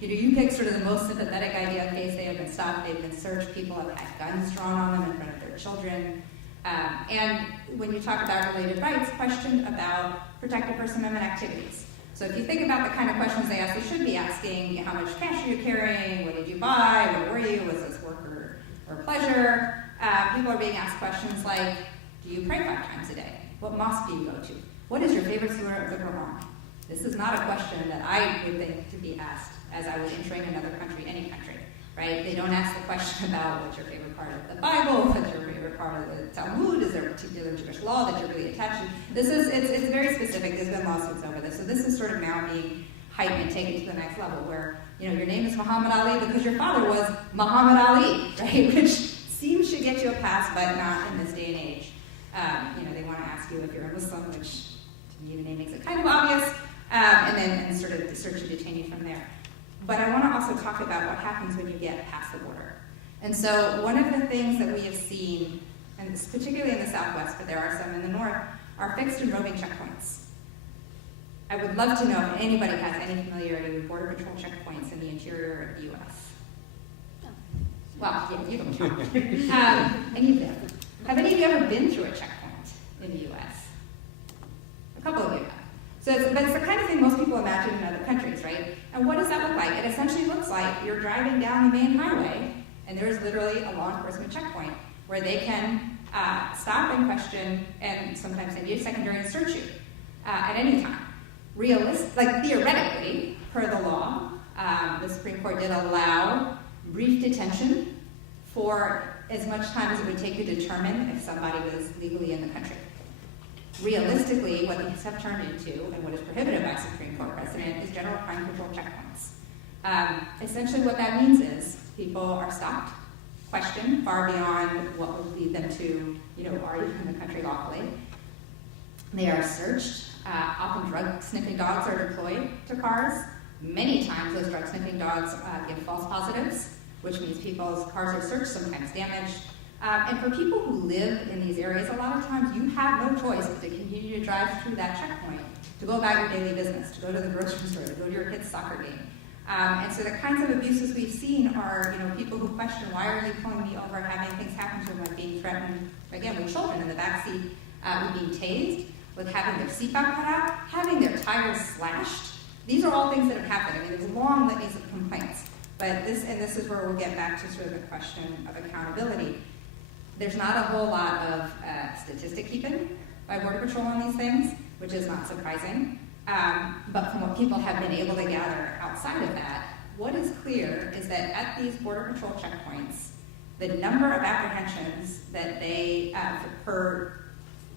You pick sort of the most sympathetic ideal case. They have been stopped, they've been searched, people have had guns drawn on them in front of their children. And when you talk about related rights, questioned about protected First Amendment activities. So if you think about the kind of questions they ask, they should be asking, how much cash are you carrying? What did you buy? Where were you? Was this work or pleasure? People are being asked questions like, do you pray 5 times a day? What mosque do you go to? What is your favorite surah of the Quran? This is not a question that I would think to be asked as I was entering another country, any country, right? They don't ask the question about what's your favorite part of the Bible, what's your favorite part of the Talmud, is there a particular Jewish law that you're really attached to? It's very specific. There's been lawsuits over this. So this is sort of now being heightened and taken to the next level where, your name is Muhammad Ali because your father was Muhammad Ali, right? Which seems should get you a pass, but not in this day and age. They want to ask you if you're a Muslim, which to me the name makes it kind of obvious. And sort of search and detain you from there. But I want to also talk about what happens when you get past the border. And so one of the things that we have seen, and this particularly in the Southwest, but there are some in the North, are fixed and roving checkpoints. I would love to know if anybody has any familiarity with Border Patrol checkpoints in the interior of the U.S. Well, yeah, you don't talk. Any of them. Have any of you ever been through a checkpoint in the U.S.? A couple of you have. But it's the kind of thing most people imagine in other countries, right? And what does that look like? It essentially looks like you're driving down the main highway, and there's literally a law enforcement checkpoint where they can stop and question, and sometimes they need a secondary and search you at any time. Theoretically, per the law, the Supreme Court did allow brief detention for as much time as it would take to determine if somebody was legally in the country. Realistically, what these have turned into, and what is prohibited by Supreme Court precedent, is general crime control checkpoints. Essentially what that means is people are stopped, questioned far beyond what would lead them to, are you in the country lawfully? They are searched. Often drug sniffing dogs are deployed to cars. Many times those drug sniffing dogs give false positives, which means people's cars are searched, sometimes damaged. And for people who live in these areas, a lot of times you have no choice but to continue to drive through that checkpoint, to go about your daily business, to go to the grocery store, to go to your kid's soccer game. And so the kinds of abuses we've seen are, people who question, why are you pulling me over, having things happen to them, like being threatened, again, with children in the backseat, with being tased, with having their seatbelt cut out, having their tires slashed. These are all things that have happened. I mean, there's long litanies of complaints. But this is where we'll get back to sort of the question of accountability. There's not a whole lot of statistic keeping by Border Patrol on these things, which is not surprising. But from what people have been able to gather outside of that, what is clear is that at these Border Patrol checkpoints, the number of apprehensions that they, per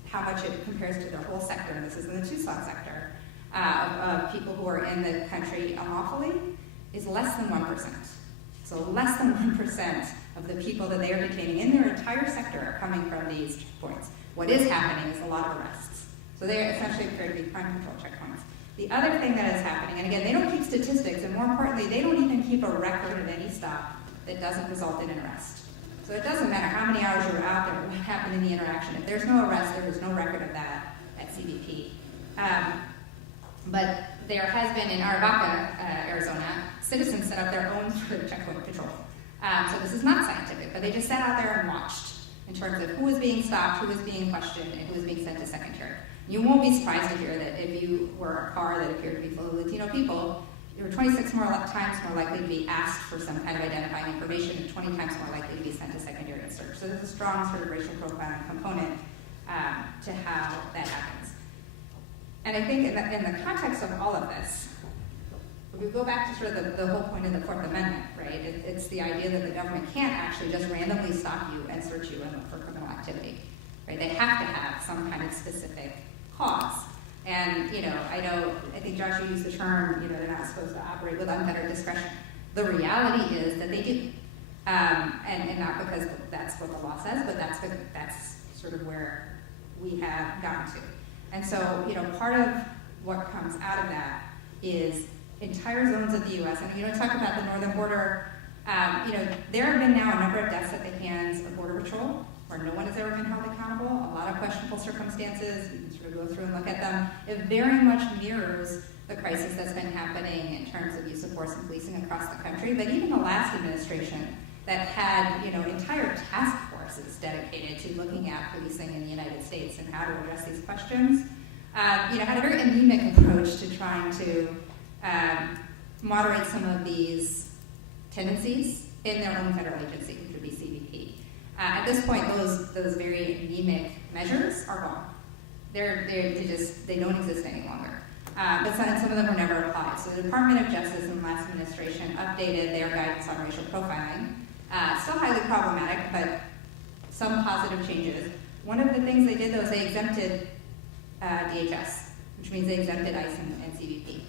how much it compares to their whole sector, and this is in the Tucson sector, of people who are in the country unlawfully, is less than 1%. So less than 1% of the people that they are detaining in their entire sector are coming from these checkpoints. What is happening is a lot of arrests. So they essentially appear to be crime control checkpoints. The other thing that is happening, and again, they don't keep statistics, and more importantly, they don't even keep a record of any stop that doesn't result in an arrest. So it doesn't matter how many hours you were out there, what happened in the interaction. If there's no arrest, there is no record of that at CBP. But there has been in Arivaca, Arizona, citizens set up their own sort of checkpoint patrol. So this is not scientific, but they just sat out there and watched in terms of who was being stopped, who was being questioned, and who was being sent to secondary. You won't be surprised to hear that if you were a car that appeared to be full of Latino people, you were 26 times more likely to be asked for some kind of identifying information and 20 times more likely to be sent to secondary and search. So there's a strong sort of racial profiling component to how that happens. And I think in the context of all of this, if we go back to sort of the whole point of the Fourth Amendment, right? It's the idea that the government can't actually just randomly stop you and search you and look for criminal activity, right? They have to have some kind of specific cause. And, I think Josh used the term, they're not supposed to operate with unfettered discretion. The reality is that they do. And not because that's what the law says, but that's sort of where we have gotten to. And so, part of what comes out of that is entire zones of the U.S. And, talk about the northern border, there have been now a number of deaths at the hands of Border Patrol where no one has ever been held accountable, a lot of questionable circumstances. You can sort of go through and look at them. It very much mirrors the crisis that's been happening in terms of use of force and policing across the country. But even the last administration that had, entire task forces dedicated to looking at policing in the United States and how to address these questions, had a very anemic approach to trying to moderate some of these tendencies in their own federal agency, which would be CBP. At this point, those very anemic measures are gone. They don't exist any longer. But some of them were never applied. So the Department of Justice in the last administration updated their guidance on racial profiling. Still highly problematic, but some positive changes. One of the things they did, though, is they exempted DHS, which means they exempted ICE and CBP.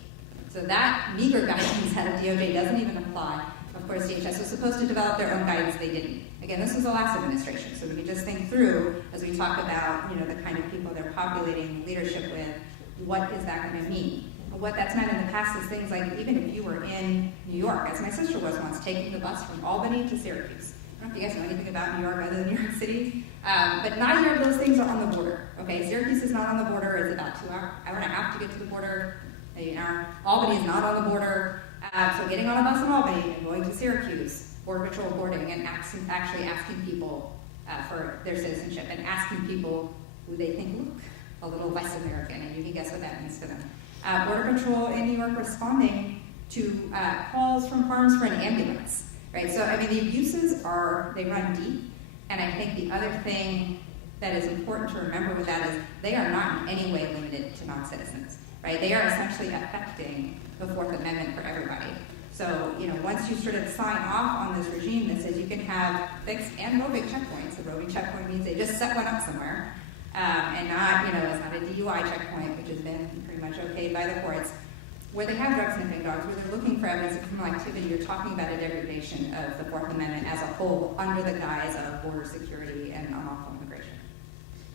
So that meager guidance out of DOJ doesn't even apply. Of course, DHS was supposed to develop their own guidance. They didn't. Again, this was the last administration, so we can just think through, as we talk about, the kind of people they're populating leadership with, what is that going to mean? What that's meant in the past is things like, even if you were in New York, as my sister was once, taking the bus from Albany to Syracuse. I don't know if you guys know anything about New York other than New York City, but neither of those things are on the border. Okay, Syracuse is not on the border. It's about hour and a half to get to the border. Albany is not on the border. So getting on a bus in Albany and going to Syracuse, Border Patrol boarding, and actually asking people for their citizenship and asking people who they think look a little less American, and you can guess what that means to them. Border Patrol in New York responding to calls from farms for an ambulance, right? So, the abuses they run deep, And I think the other thing that is important to remember with that is they are not in any way limited to non-citizens, right? They are essentially affecting the Fourth Amendment for everybody. So, once you sort of sign off on this regime that says you can have fixed and roving checkpoints, the roving checkpoint means they just set one up somewhere, and not, it's not a DUI checkpoint, which has been pretty much okayed by the courts, where they have drug sniffing dogs, where they're looking for evidence of criminal activity. You're talking about a degradation of the Fourth Amendment as a whole under the guise of border security and unlawful immigration.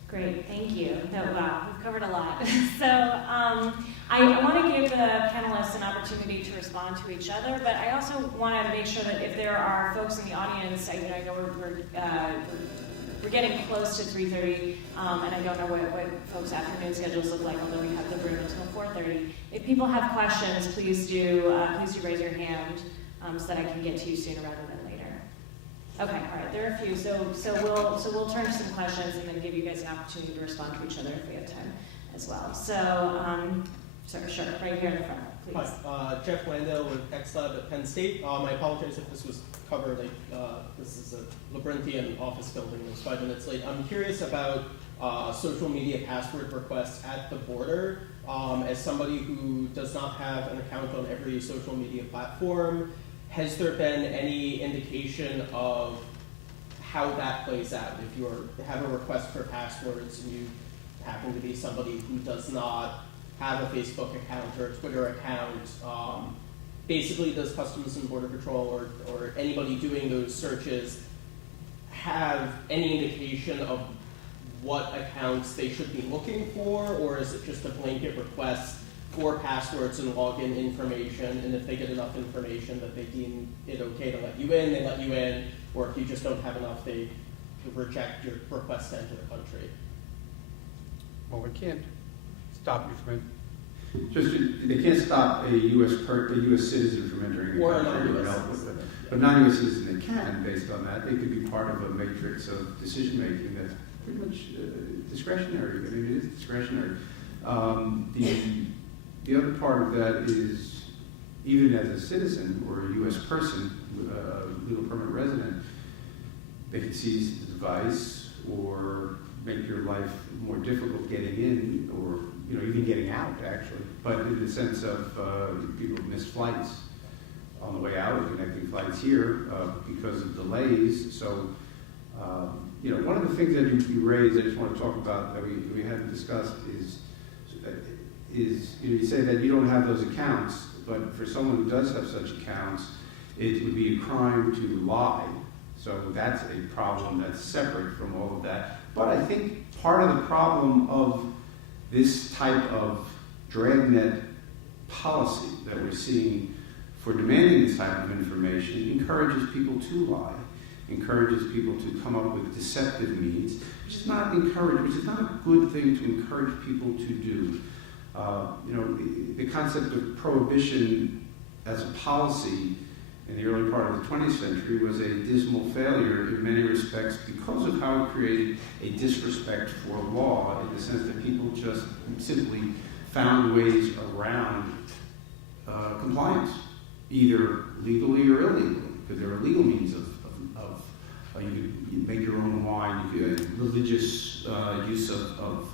Great, thank you. Wow, we've covered a lot. So I want to give the panelists an opportunity to respond to each other, but I also want to make sure that if there are folks in the audience, I know we're getting close to 3:30, and I don't know what folks' afternoon schedules look like, although we have the room until 4:30. If people have questions, please do raise your hand so that I can get to you sooner rather than later. Okay, all right, there are a few. So we'll turn to some questions and then give you guys an opportunity to respond to each other if we have time as well. So, sure, right here in the front, please. Hi, Jeff Landale with XLab at Penn State. I apologize if this was covered. This is a labyrinthian office building that's 5 minutes late. I'm curious about social media password requests at the border. As somebody who does not have an account on every social media platform, has there been any indication of how that plays out? If you have a request for passwords and you happen to be somebody who does not have a Facebook account or a Twitter account, basically does Customs and Border Patrol or anybody doing those searches have any indication of what accounts they should be looking for, or is it just a blanket request for passwords and login information, and if they get enough information that they deem it okay to let you in, they let you in, or if you just don't have enough, they reject your request to enter the country? Well, we can't stop you from they can't stop a U.S. citizen from entering or the country. non-U.S. citizen. But non-U.S. citizen, they can, based on that. They could be part of a matrix of decision-making that's pretty much discretionary. I mean, it is discretionary. The other part of that is, even as a citizen or a U.S. person, a legal permanent resident, they could seize the device or make your life more difficult getting in, or even getting out, actually. But in the sense of people miss flights on the way out, connecting flights here because of delays. So, one of the things that you raised, I just want to talk about that we haven't discussed is you say that you don't have those accounts, but for someone who does have such accounts, it would be a crime to lie. So that's a problem that's separate from all of that. But I think part of the problem of this type of dragnet policy that we're seeing for demanding this type of information encourages people to lie, encourages people to come up with deceptive means, which is not a good thing to encourage people to do. The concept of prohibition as a policy in the early part of the 20th century was a dismal failure in many respects because of how it created a disrespect for law, in the sense that people just simply found ways around compliance, either legally or illegally, because there are legal means of you make your own wine, religious use of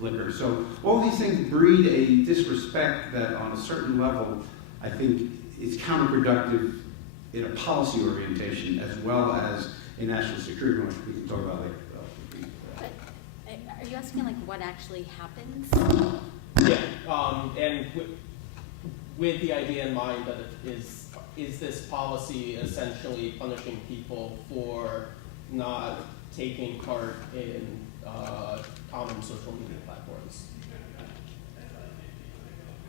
liquor. So all these things breed a disrespect that on a certain level, I think, is counterproductive in a policy orientation as well as a national security one, which we can talk about later. But are you asking what actually happens? Yeah, and with the idea in mind that is this policy essentially punishing people for not taking part in common social media platforms?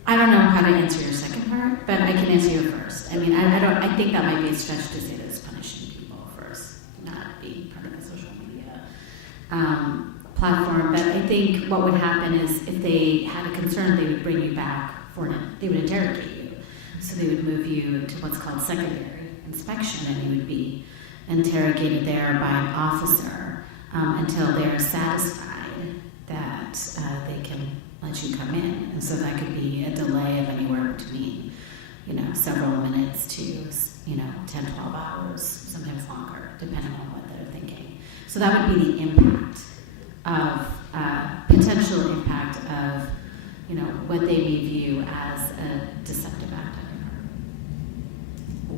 I don't know how to answer your second part, but I can answer your first. I mean, I think that might be a stretch to say that it's punishing people for not being part of a social media platform. But I think what would happen is if they had a concern, they would bring you back they would interrogate you. So they would move you to what's called secondary inspection, and you would be interrogated there by an officer until they are satisfied that they can let you come in. And so that could be a delay of anywhere between, several minutes to, 10, 12 hours, sometimes longer, depending So that would be the impact of, potential impact of, what they may view as a deceptive act.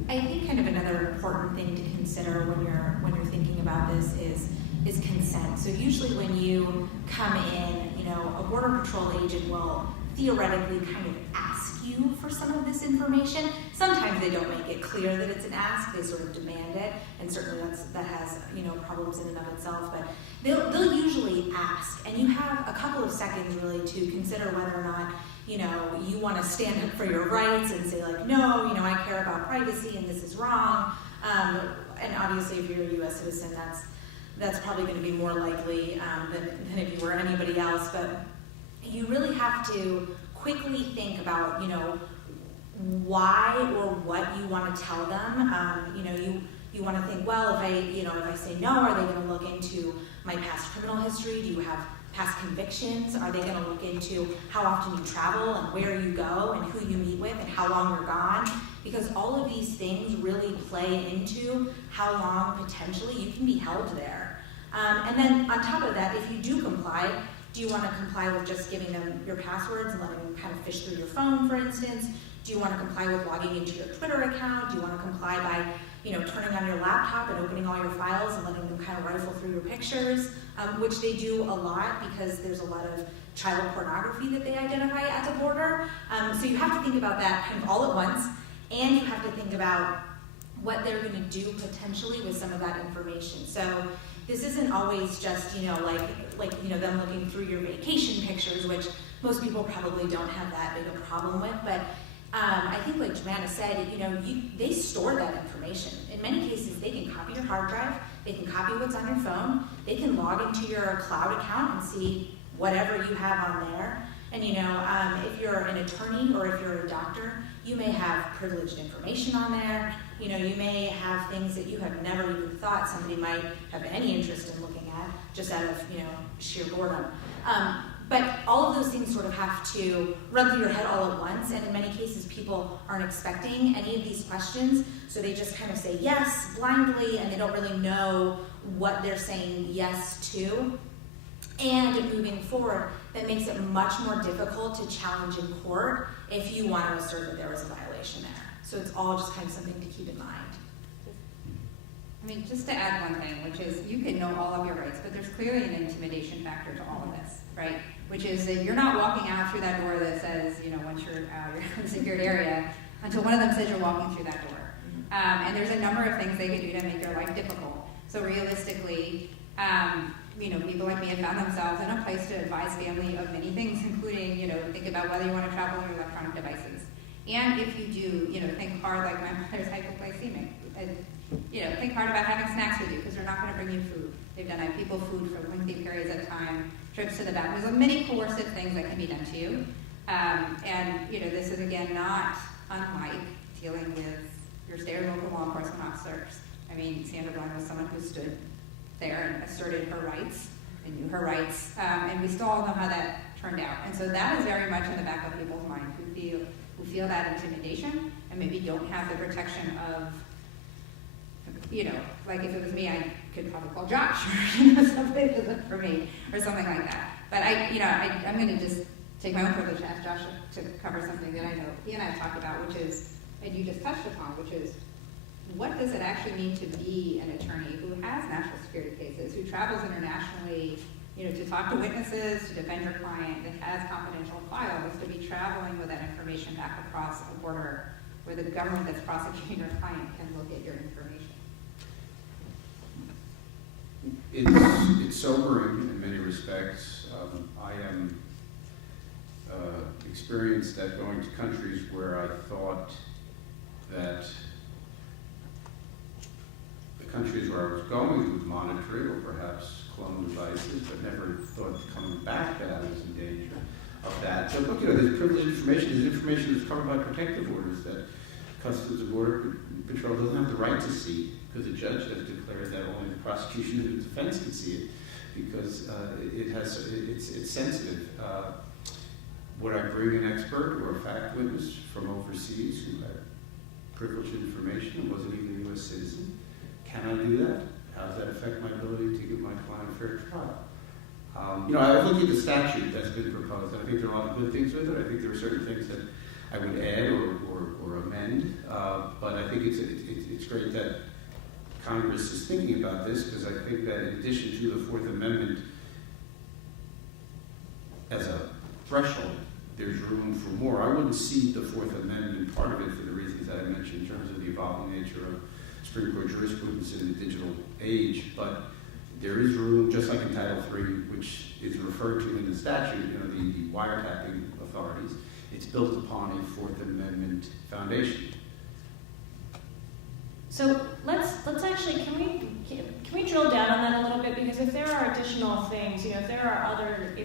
I think kind of another important thing to consider when you're thinking about this is consent. So usually when you come in, a Border Patrol agent will theoretically kind of ask you for some of this information. Sometimes they don't make it clear that it's an ask, they sort of demand it, and certainly that has problems in and of itself, but they'll usually ask, and you have a couple of seconds really to consider whether or not you want to stand up for your rights and say like, no, I care about privacy and this is wrong. And obviously if you're a U.S. citizen, that's probably going to be more likely than if you were anybody else. But you really have to quickly think about, why or what you want to tell them. You want to think, well, if I say no, are they going to look into my past criminal history? Do you have past convictions? Are they going to look into how often you travel and where you go and who you meet with and how long you're gone? Because all of these things really play into how long potentially you can be held there. And then on top of that, if you do comply, do you want to comply with just giving them your passwords and letting them kind of fish through your phone, for instance? Do you want to comply with logging into your Twitter account? Do you want to comply by turning on your laptop and opening all your files and letting them kind of rifle through your pictures, which they do a lot because there's a lot of child pornography that they identify at the border. So you have to think about that kind of all at once, and you have to think about what they're going to do potentially with some of that information. So this isn't always just them looking through your vacation pictures, which most people probably don't have that big a problem with, but I think like Joanna said, they store that information. In many cases, they can copy your hard drive, they can copy what's on your phone, they can log into your cloud account and see whatever you have on there. And if you're an attorney or if you're a doctor, you may have privileged information on there. You may have things that you have never even thought somebody might have any interest in looking at, just out of sheer boredom. But all of those things sort of have to run through your head all at once, and in many cases people aren't expecting any of these questions, so they just kind of say yes blindly, and they don't really know what they're saying yes to. And moving forward, that makes it much more difficult to challenge in court if you want to assert that there was a violation there. So it's all just kind of something to keep in mind. I mean, just to add one thing, which is you can know all of your rights, but there's clearly an intimidation factor to all of this, right? Which is that you're not walking out through that door that says, once you're out, you're in a secured area, until one of them says you're walking through that door. And there's a number of things they can do to make your life difficult. So realistically, people like me have found themselves in a place to advise family of many things, including, think about whether you want to travel on your electronic devices. And if you do, think hard, like my mother's hypoglycemic. Think hard about having snacks with you because they're not going to bring you food. They've done people food for lengthy periods of time, trips to the bathroom. There's many coercive things that can be done to you. This is, again, not unlike dealing with your standard local law enforcement officers. I mean, Sandra Blunt was someone who stood there and asserted her rights and knew her rights, and we still all know how that turned out. And so that is very much in the back of people's mind who feel that intimidation and maybe don't have the protection of, like if it was me, I could probably call Josh or somebody to look for me or something like that. But I'm going to just take my own privilege to ask Josh to cover something that I know he and I have talked about, which is, and you just touched upon, which is, what does it actually mean to be an attorney who has national security cases, who travels internationally, to talk to witnesses, to defend your client, that has confidential files, to be traveling with that information back across a border where the government that's prosecuting your client can look at your information? It's sobering in many respects. I am experienced at going to countries where I thought that the countries where I was going would monitor it, or perhaps clone devices, but never thought coming back that I was in danger of that. So look, there's privileged information. There's information that's covered by protective orders that Customs and Border Patrol doesn't have the right to see, because the judge has declared that only the prosecution and the defense can see it, because it's sensitive. Would I bring an expert or a fact witness from overseas who had privileged information and wasn't even a U.S. citizen? Can I do that? How does that affect my ability to give my my client a fair trial. I looked at the statute that's been proposed, and I think there are a lot of good things with it. I think there are certain things that I would add or amend, but I think it's great that Congress is thinking about this, because I think that in addition to the Fourth Amendment as a threshold, there's room for more. I wouldn't see the Fourth Amendment part of it for the reasons that I mentioned in terms of the evolving nature of Supreme Court jurisprudence in the digital age, but there is room, just like in Title III, which is referred to in the statute, the wiretapping authorities. It's built upon a Fourth Amendment foundation. So let's actually, can we drill down on that a little bit? Because if there are additional things, if there are other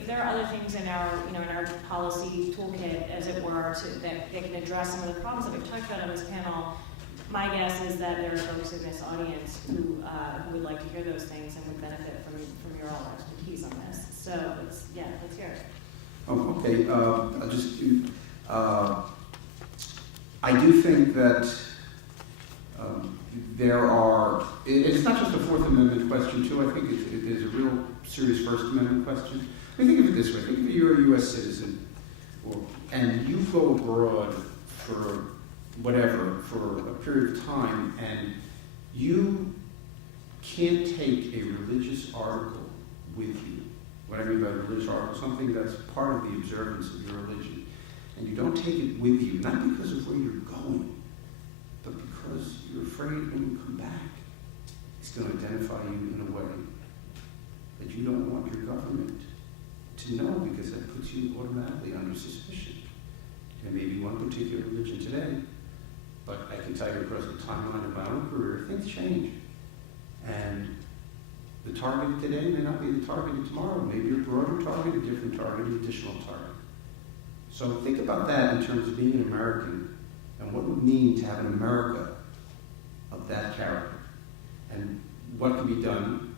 things in our in our policy toolkit, as it were, that can address some of the problems that we've talked about on this panel, my guess is that there are folks in this audience who would like to hear those things and would benefit from your all expertise on this. So let's hear it. Oh, okay. I'll just do. I do think that there are. It's not just a Fourth Amendment question, too. I think it is a real serious First Amendment question. I mean, think of it this way: think if you're a U.S. citizen, and you go abroad for a period of time, and you can't take a religious article with you. What I mean by religious article, something that's part of the observance of your religion, and you don't take it with you, not because of where you're going, but because you're afraid when you come back, it's going to identify you in a way that you don't want your government to know, because that puts you automatically under suspicion. There may be one particular religion today, but I can tell you across the timeline of my own career, things change. And the target today may not be the target tomorrow. Maybe a broader target, a different target, an additional target. So think about that in terms of being an American and what it would mean to have an America of that character. And what can be done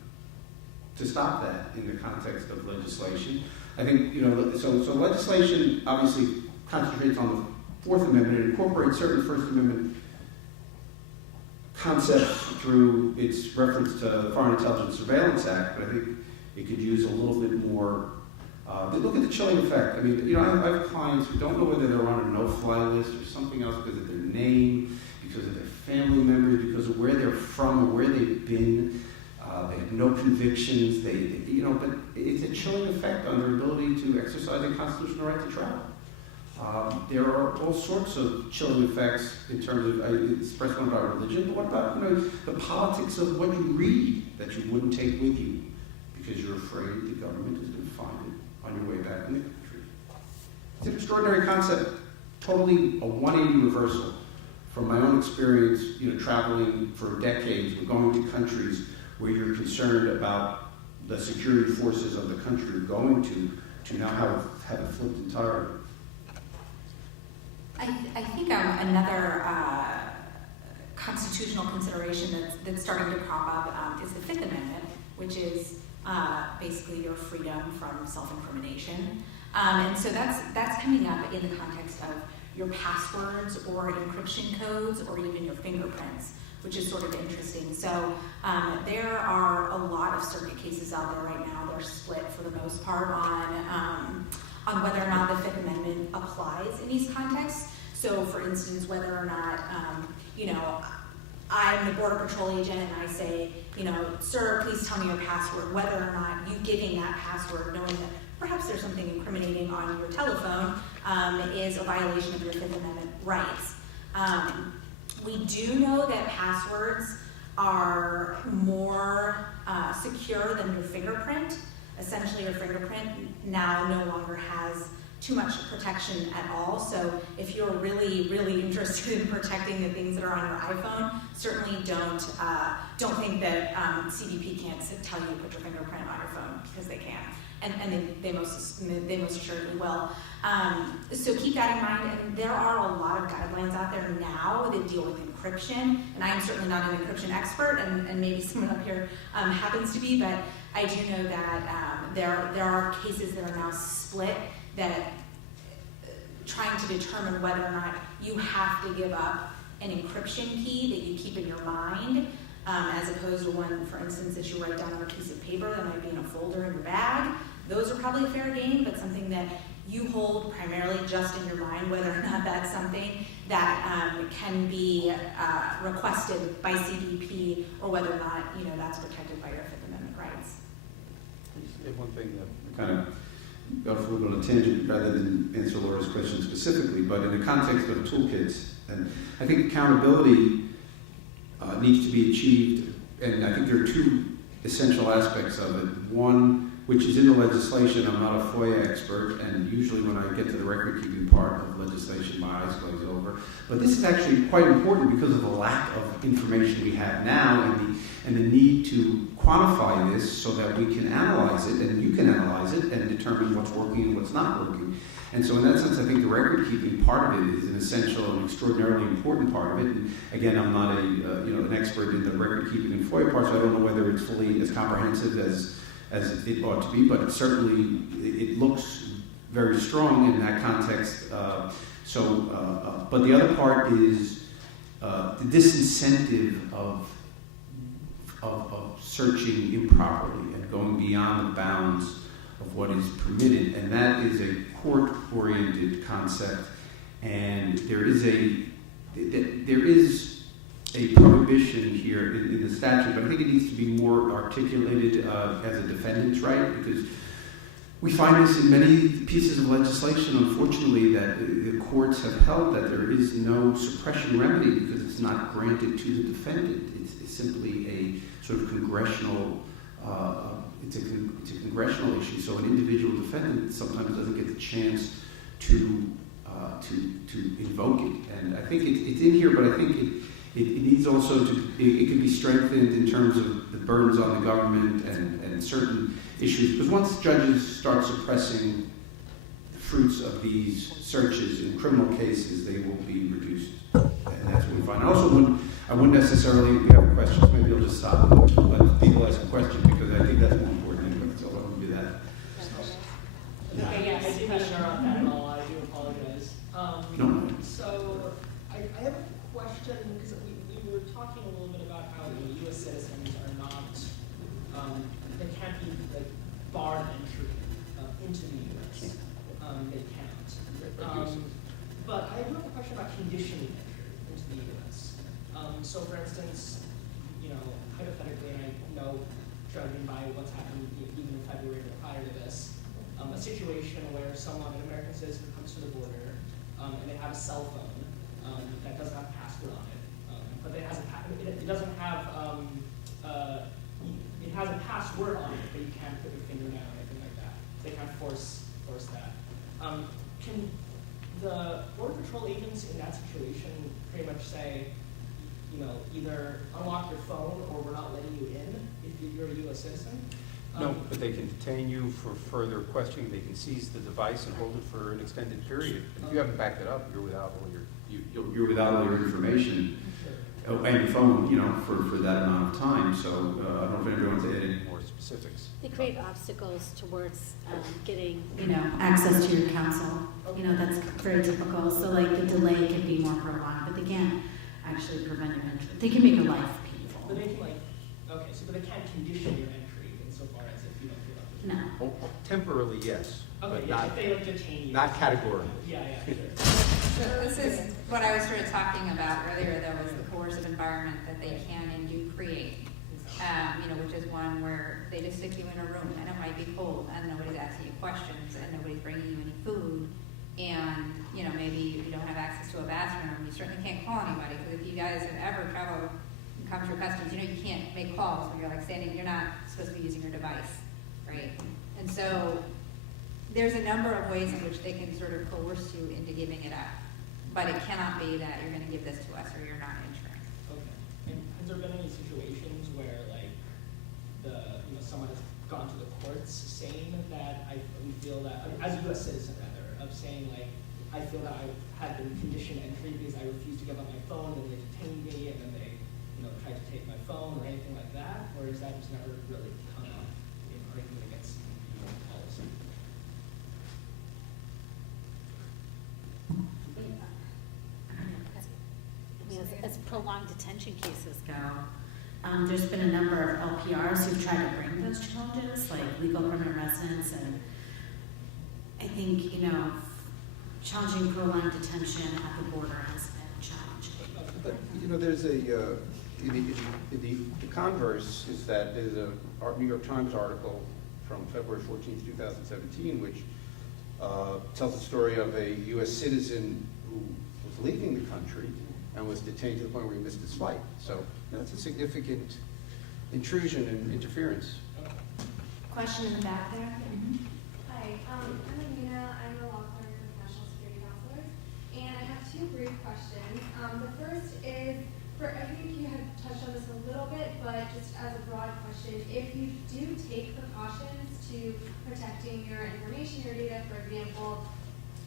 to stop that in the context of legislation. I think, so legislation obviously concentrates on the Fourth Amendment and incorporates certain First Amendment concepts through its reference to the Foreign Intelligence Surveillance Act, but I think it could use a little bit more. Look at the chilling effect. I mean, I have clients who don't know whether they're on a no-fly list or something else because of their name, because of their family members, because of where they're from or where they've been. They have no convictions. But it's a chilling effect on their ability to exercise a constitutional right to travel. There are all sorts of chilling effects in terms of, I expressed one about religion, but what about the politics of what you read that you wouldn't take with you because you're afraid the government is going to find it on your way back in the country. It's an extraordinary concept, totally a 180 reversal from my own experience, traveling for decades, going to countries where you're concerned about the security forces of the country you're going to now have it flipped entirely. I think another constitutional consideration that's starting to crop up is the Fifth Amendment, which is basically your freedom from self-incrimination. And so that's coming up in the context of your passwords or encryption codes or even your fingerprints, which is sort of interesting. So there are a lot of circuit cases out there right now. They're split for the most part on whether or not the Fifth Amendment applies in these contexts. So, for instance, whether or not, I'm the Border Patrol agent and I say, sir, please tell me your password, whether or not you giving that password, knowing that perhaps there's something incriminating on your telephone, is a violation of your Fifth Amendment rights. We do know that passwords are more secure than your fingerprint. Essentially, your fingerprint now no longer has too much protection at all. So if you're really, really interested in protecting the things that are on your iPhone, certainly don't think that CBP can't tell you to put your fingerprint on your phone, because they can. And they most assuredly will. So keep that in mind. And there are a lot of guidelines out there now that deal with encryption. And I am certainly not an encryption expert, and maybe someone up here happens to be, but I do know that there are cases that are now split that trying to determine whether or not you have to give up an encryption key that you keep in your mind as opposed to one, for instance, that you write down on a piece of paper that might be in a folder in your bag. Those are probably fair game, but something that you hold primarily just in your mind, whether or not that's something that can be requested by CBP, or whether or not that's protected by your Fifth Amendment rights. I just have one thing that kind of got off a little on a tangent rather than answer Laura's question specifically, but in the context of toolkits, and I think accountability needs to be achieved, and I think there are two essential aspects of it. One, which is in the legislation. I'm not a FOIA expert, and usually when I get to the record-keeping part of legislation, my eyes glaze over. But this is actually quite important because of the lack of information we have now, and the need to quantify this so that we can analyze it, and you can analyze it, and determine what's working and what's not working. And so in that sense, I think the record-keeping part of it is an essential and extraordinarily important part of it. And again, I'm not an expert in the record-keeping and FOIA part, so I don't know whether it's fully as comprehensive as it ought to be, but it certainly it looks very strong in that context. But the other part is the disincentive of searching improperly and going beyond the bounds of what is permitted, and that is a court-oriented concept. And there is a prohibition here in the statute, but I think it needs to be more articulated as a defendant's right, because we find this in many pieces of legislation, unfortunately, that the courts have held that there is no suppression remedy because it's not granted to the defendant. It's simply a sort of congressional, it's a congressional issue. So an individual defendant sometimes doesn't get the chance to invoke it. And I think it's in here, but I think it needs also it can be strengthened in terms of the burdens on the government and certain issues. Because once judges start suppressing the fruits of these searches in criminal cases, they will be reduced. And that's what we find. I wouldn't necessarily, if you have questions, maybe I'll just stop and let people ask a question, because I think that's more important anyway. So I won't do that. Okay, yes. I didn't interrupt that at all. I do apologize. No. So I have a question, because we were talking a little bit about how the U.S. citizens are not, they can't be barred entry into the U.S. They can't. But I do have a question about conditioning entry into the U.S. So for instance, hypothetically, and I know, judging by what's happened even in February or prior to this, a situation where someone, an American citizen, comes to the border and they have a cell phone that doesn't have a password on it, but it doesn't have it has a password on it, but you can't put your finger down or anything like that. They can't force that. Can the Border Patrol agents in that situation pretty much say, either unlock your phone or we're not letting you in if you're a U.S. citizen? No, but they can detain you for further questioning. They can seize the device and hold it for an extended period. And if you haven't backed it up, you're without all you're without all your information and your phone, for that amount of time. So I don't know if anyone wants to add any more specifics. They create obstacles towards getting, access to your counsel. That's very typical. So, the delay can be more prolonged, but they can't actually prevent your entry. They can make your life painful. But they can, but they can't condition your entry insofar as if you don't feel like it. No. temporarily, yes. Okay, but yeah, not, if they detain you. not categorically. Yeah, sure. So this is what I was sort of talking about earlier, though, was the coercive environment that they can and do create. Which is one where they just stick you in a room and it might be cold and nobody's asking you questions and nobody's bringing you any food, and maybe you don't have access to a bathroom. You certainly can't call anybody, because if you guys have ever traveled and come through customs, you can't make calls when you're standing. You're not supposed to be using your device, right? And so there's a number of ways in which they can sort of coerce you into giving it up, but it cannot be that you're going to give this to us or you're not insuring. Okay. And has there been any situations where someone has gone to the courts saying that we feel that, as a U.S. citizen rather, of saying I feel that I had been conditioned entry because I refused to give up my phone and they detained me and then they tried to take my phone or anything like that, or is that just never really come up in argument against policy? As prolonged detention cases go, There's been a number of LPRs who've tried to bring those challenges, like legal permanent residence, and I think, challenging prolonged detention at the border has been challenging. But, there's the converse is that there's a New York Times article from February 14th, 2017, which tells the story of a U.S. citizen who was leaving the country and was detained to the point where he missed his flight. So that's a significant intrusion and interference. Question in the back there. Hi, I'm Amina. I'm a law clerk with National Security Counselors, and I have two brief questions. The first is, I think you had touched on this a little bit, but just as a broad question, if you do take precautions to protecting your information, your data, for example,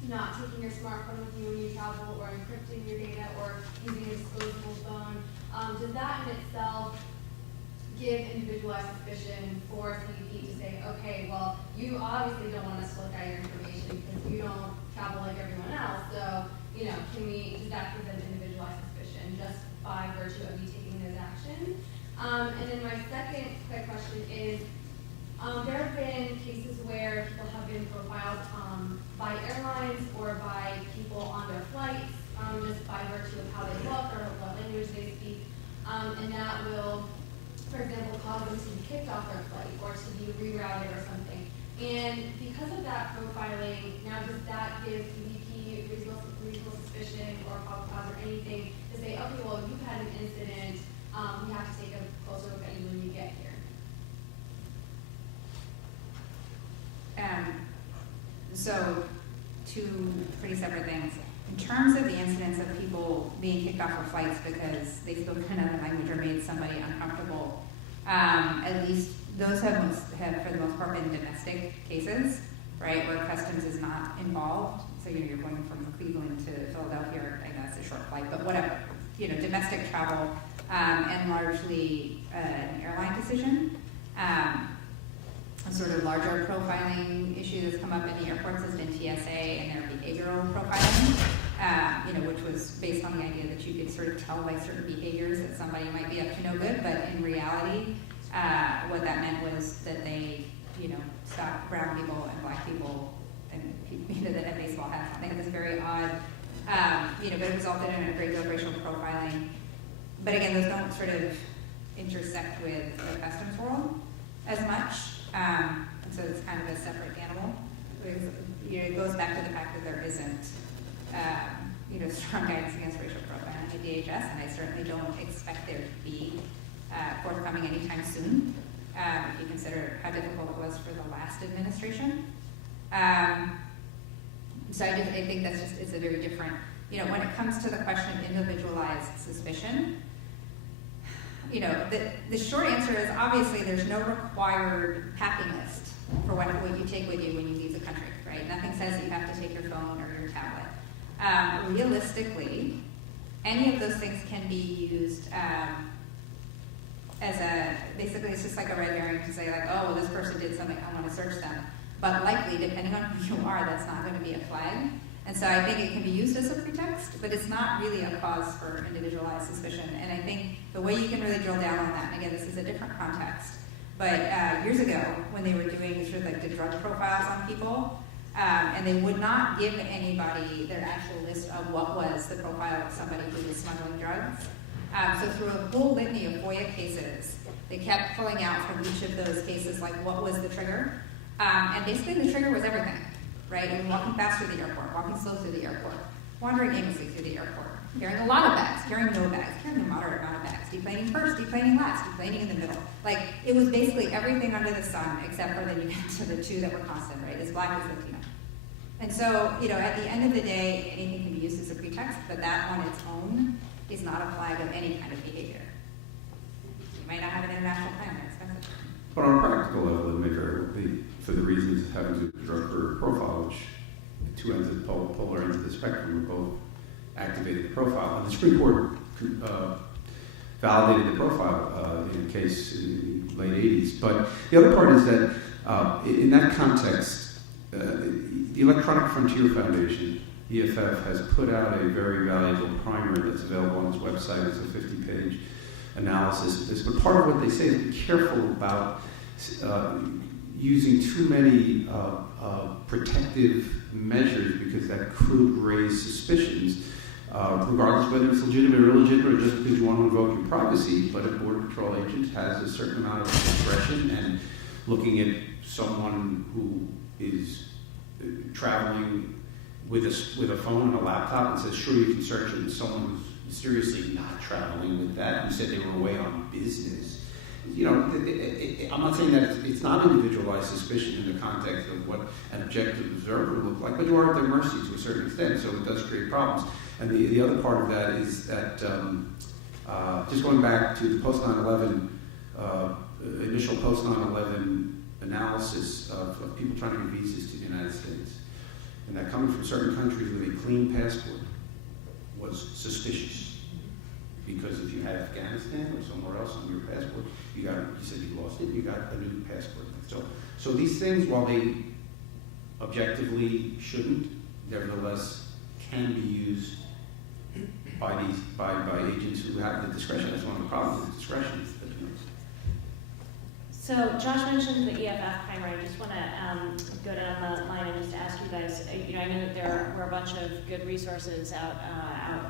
not taking your smartphone with you when you travel, or encrypting your data, or using a disposable phone, does that in itself give individualized suspicion for CBP to say, okay, well, you obviously don't want us to look at your information because you don't travel like everyone else, so, does that present individualized suspicion just by virtue of you taking those actions? And then my second quick question is, there have been cases where people have been profiled by airlines or by people on their flights, just by virtue of how they look or what language they speak, and that will, for example, cause them to be kicked off their flight or to be rerouted or something. And because of that profiling, now does that give CBP reasonable suspicion or probable cause or anything to say, okay, well, you've had an incident, we have to take a closer look at you when you get here? So, two pretty separate things. In terms of the incidents of people being kicked off of flights because they spoke another language or made somebody uncomfortable, at least those have for the most part been domestic cases, right, where customs is not involved. So you're going from Cleveland to Philadelphia, I know it's a short flight, but whatever. Domestic travel and largely an airline decision. A sort of larger profiling issue that's come up in the airports has been TSA and their behavioral profiling, which was based on the idea that you could sort of tell by certain behaviors that somebody might be up to no good, but in reality, what that meant was that they, stopped brown people and black people and people that had baseball hats. I think it was very odd, but it resulted in a great deal of racial profiling. But again, those don't sort of intersect with the customs world as much. And so it's kind of a separate animal. It goes back to the fact that there isn't, strong guidance against racial profiling at DHS, and I certainly don't expect there to be forthcoming anytime soon. If you consider how difficult it was for the last administration. So I think that's it's a very different, when it comes to the question of individualized suspicion, the short answer is obviously there's no required packing list for what you take with you when you leave the country, right? Nothing says you have to take your phone or your tablet. Realistically, any of those things can be used basically it's just like a red herring to say like, oh, well, this person did something, I want to search them. But likely, depending on who you are, that's not going to be a flag. And so I think it can be used as a pretext, but it's not really a cause for individualized suspicion. And I think the way you can really drill down on that, and again, this is a different context, but years ago, when they were doing sort of like the drug profiles on people, and they would not give anybody their actual list of what was the profile of somebody who was smuggling drugs. So through a whole litany of FOIA cases, they kept pulling out from each of those cases, like what was the trigger? And basically the trigger was everything, right? I mean, walking fast through the airport, walking slow through the airport, wandering aimlessly through the airport, carrying a lot of bags, carrying no bags, carrying a moderate amount of bags, deplaning first, deplaning last, deplaning in the middle. Like, it was basically everything under the sun, except for then you get to the two that were constant, right? As black as Latino. And so, at the end of the day, anything can be used as a pretext, but that on its own is not a flag of any kind of behavior. You might not have an international plan, that's expensive. But on a practical level, it may very well be, for the reasons having to do with drug profile, which the two ends of the polar ends of the spectrum were both activated the profile. And the Supreme Court validated the profile in a case in the late 80s. But the other part is that in that context, the Electronic Frontier Foundation, EFF, has put out a very valuable primer that's available on its website. It's a 50-page analysis of this. But part of what they say is be careful about using too many protective measures, because that could raise suspicions, regardless of whether it's legitimate or illegitimate, or just because you want to invoke your privacy. But a Border Patrol agent has a certain amount of discretion, and looking at someone who is traveling with a phone and a laptop and says, sure, you can search it, and someone who's seriously not traveling with that, who said they were away on business. You know, I'm not saying that it's not individualized suspicion in the context of what an objective observer would look like, but you are at their mercy to a certain extent, so it does create problems. And the other part of that is that, just going back to the post-9/11, initial post-9/11 analysis of people trying to get visas to the United States, and that coming from certain countries with a clean passport was suspicious. Because if you had Afghanistan or somewhere else on your passport, you said you lost it, you got a new passport. So these things, while they objectively shouldn't, nevertheless can be used by agents who have the discretion. That's one of the problems with discretion. So Josh mentioned the EFF primary. I just want to go down the line and just ask you guys, I know that there were a bunch of good resources out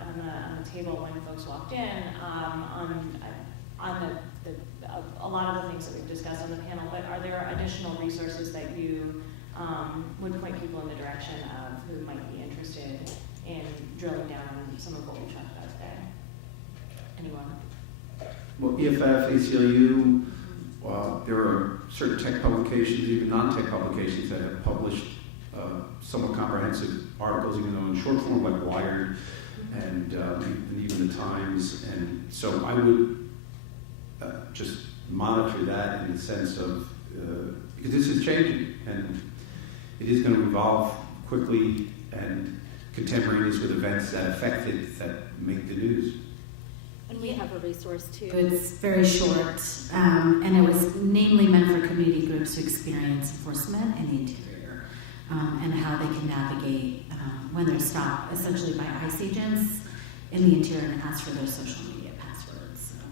on the table when folks walked in on a lot of the things that we've discussed on the panel, but are there additional resources that you would point people in the direction of who might be interested in drilling down on some of what we've talked about today? Anyone? Well, EFF, ACLU, there are certain tech publications, even non-tech publications, that have published somewhat comprehensive articles, even though in short form, like Wired and even the Times. And so I would just monitor that in the sense of, because this is changing, and it is going to evolve quickly and contemporaneous with events that affect it, that make the news. And we have a resource too. It's very short, and it was namely meant for community groups who experience enforcement in the interior, and how they can navigate when they're stopped, essentially by ICE agents in the interior, and ask for their social media passwords. So.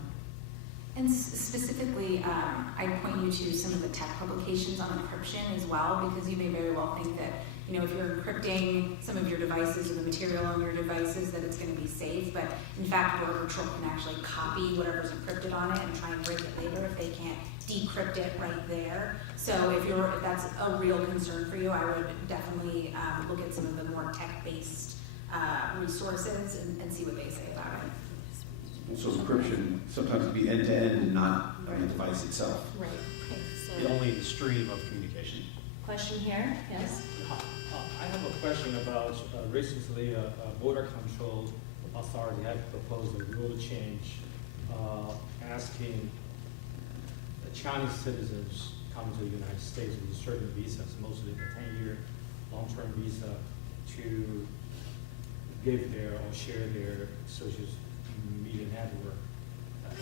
And specifically, I'd point you to some of the tech publications on encryption as well, because you may very well think that, you know, if you're encrypting some of your devices or the material on your devices, that it's going to be safe. But in fact, Border Patrol can actually copy whatever's encrypted on it and try and break it later if they can't decrypt it right there. So if that's a real concern for you, I would definitely look at some of the more tech-based resources and see what they say about it. So encryption sometimes can be end-to-end and not on the device itself. Right. The only stream of communication. Question here, yes? I have a question about recently a border control authority had proposed a rule change asking Chinese citizens come to the United States with certain visas, mostly the 10-year long-term visa, to give their or share their social media network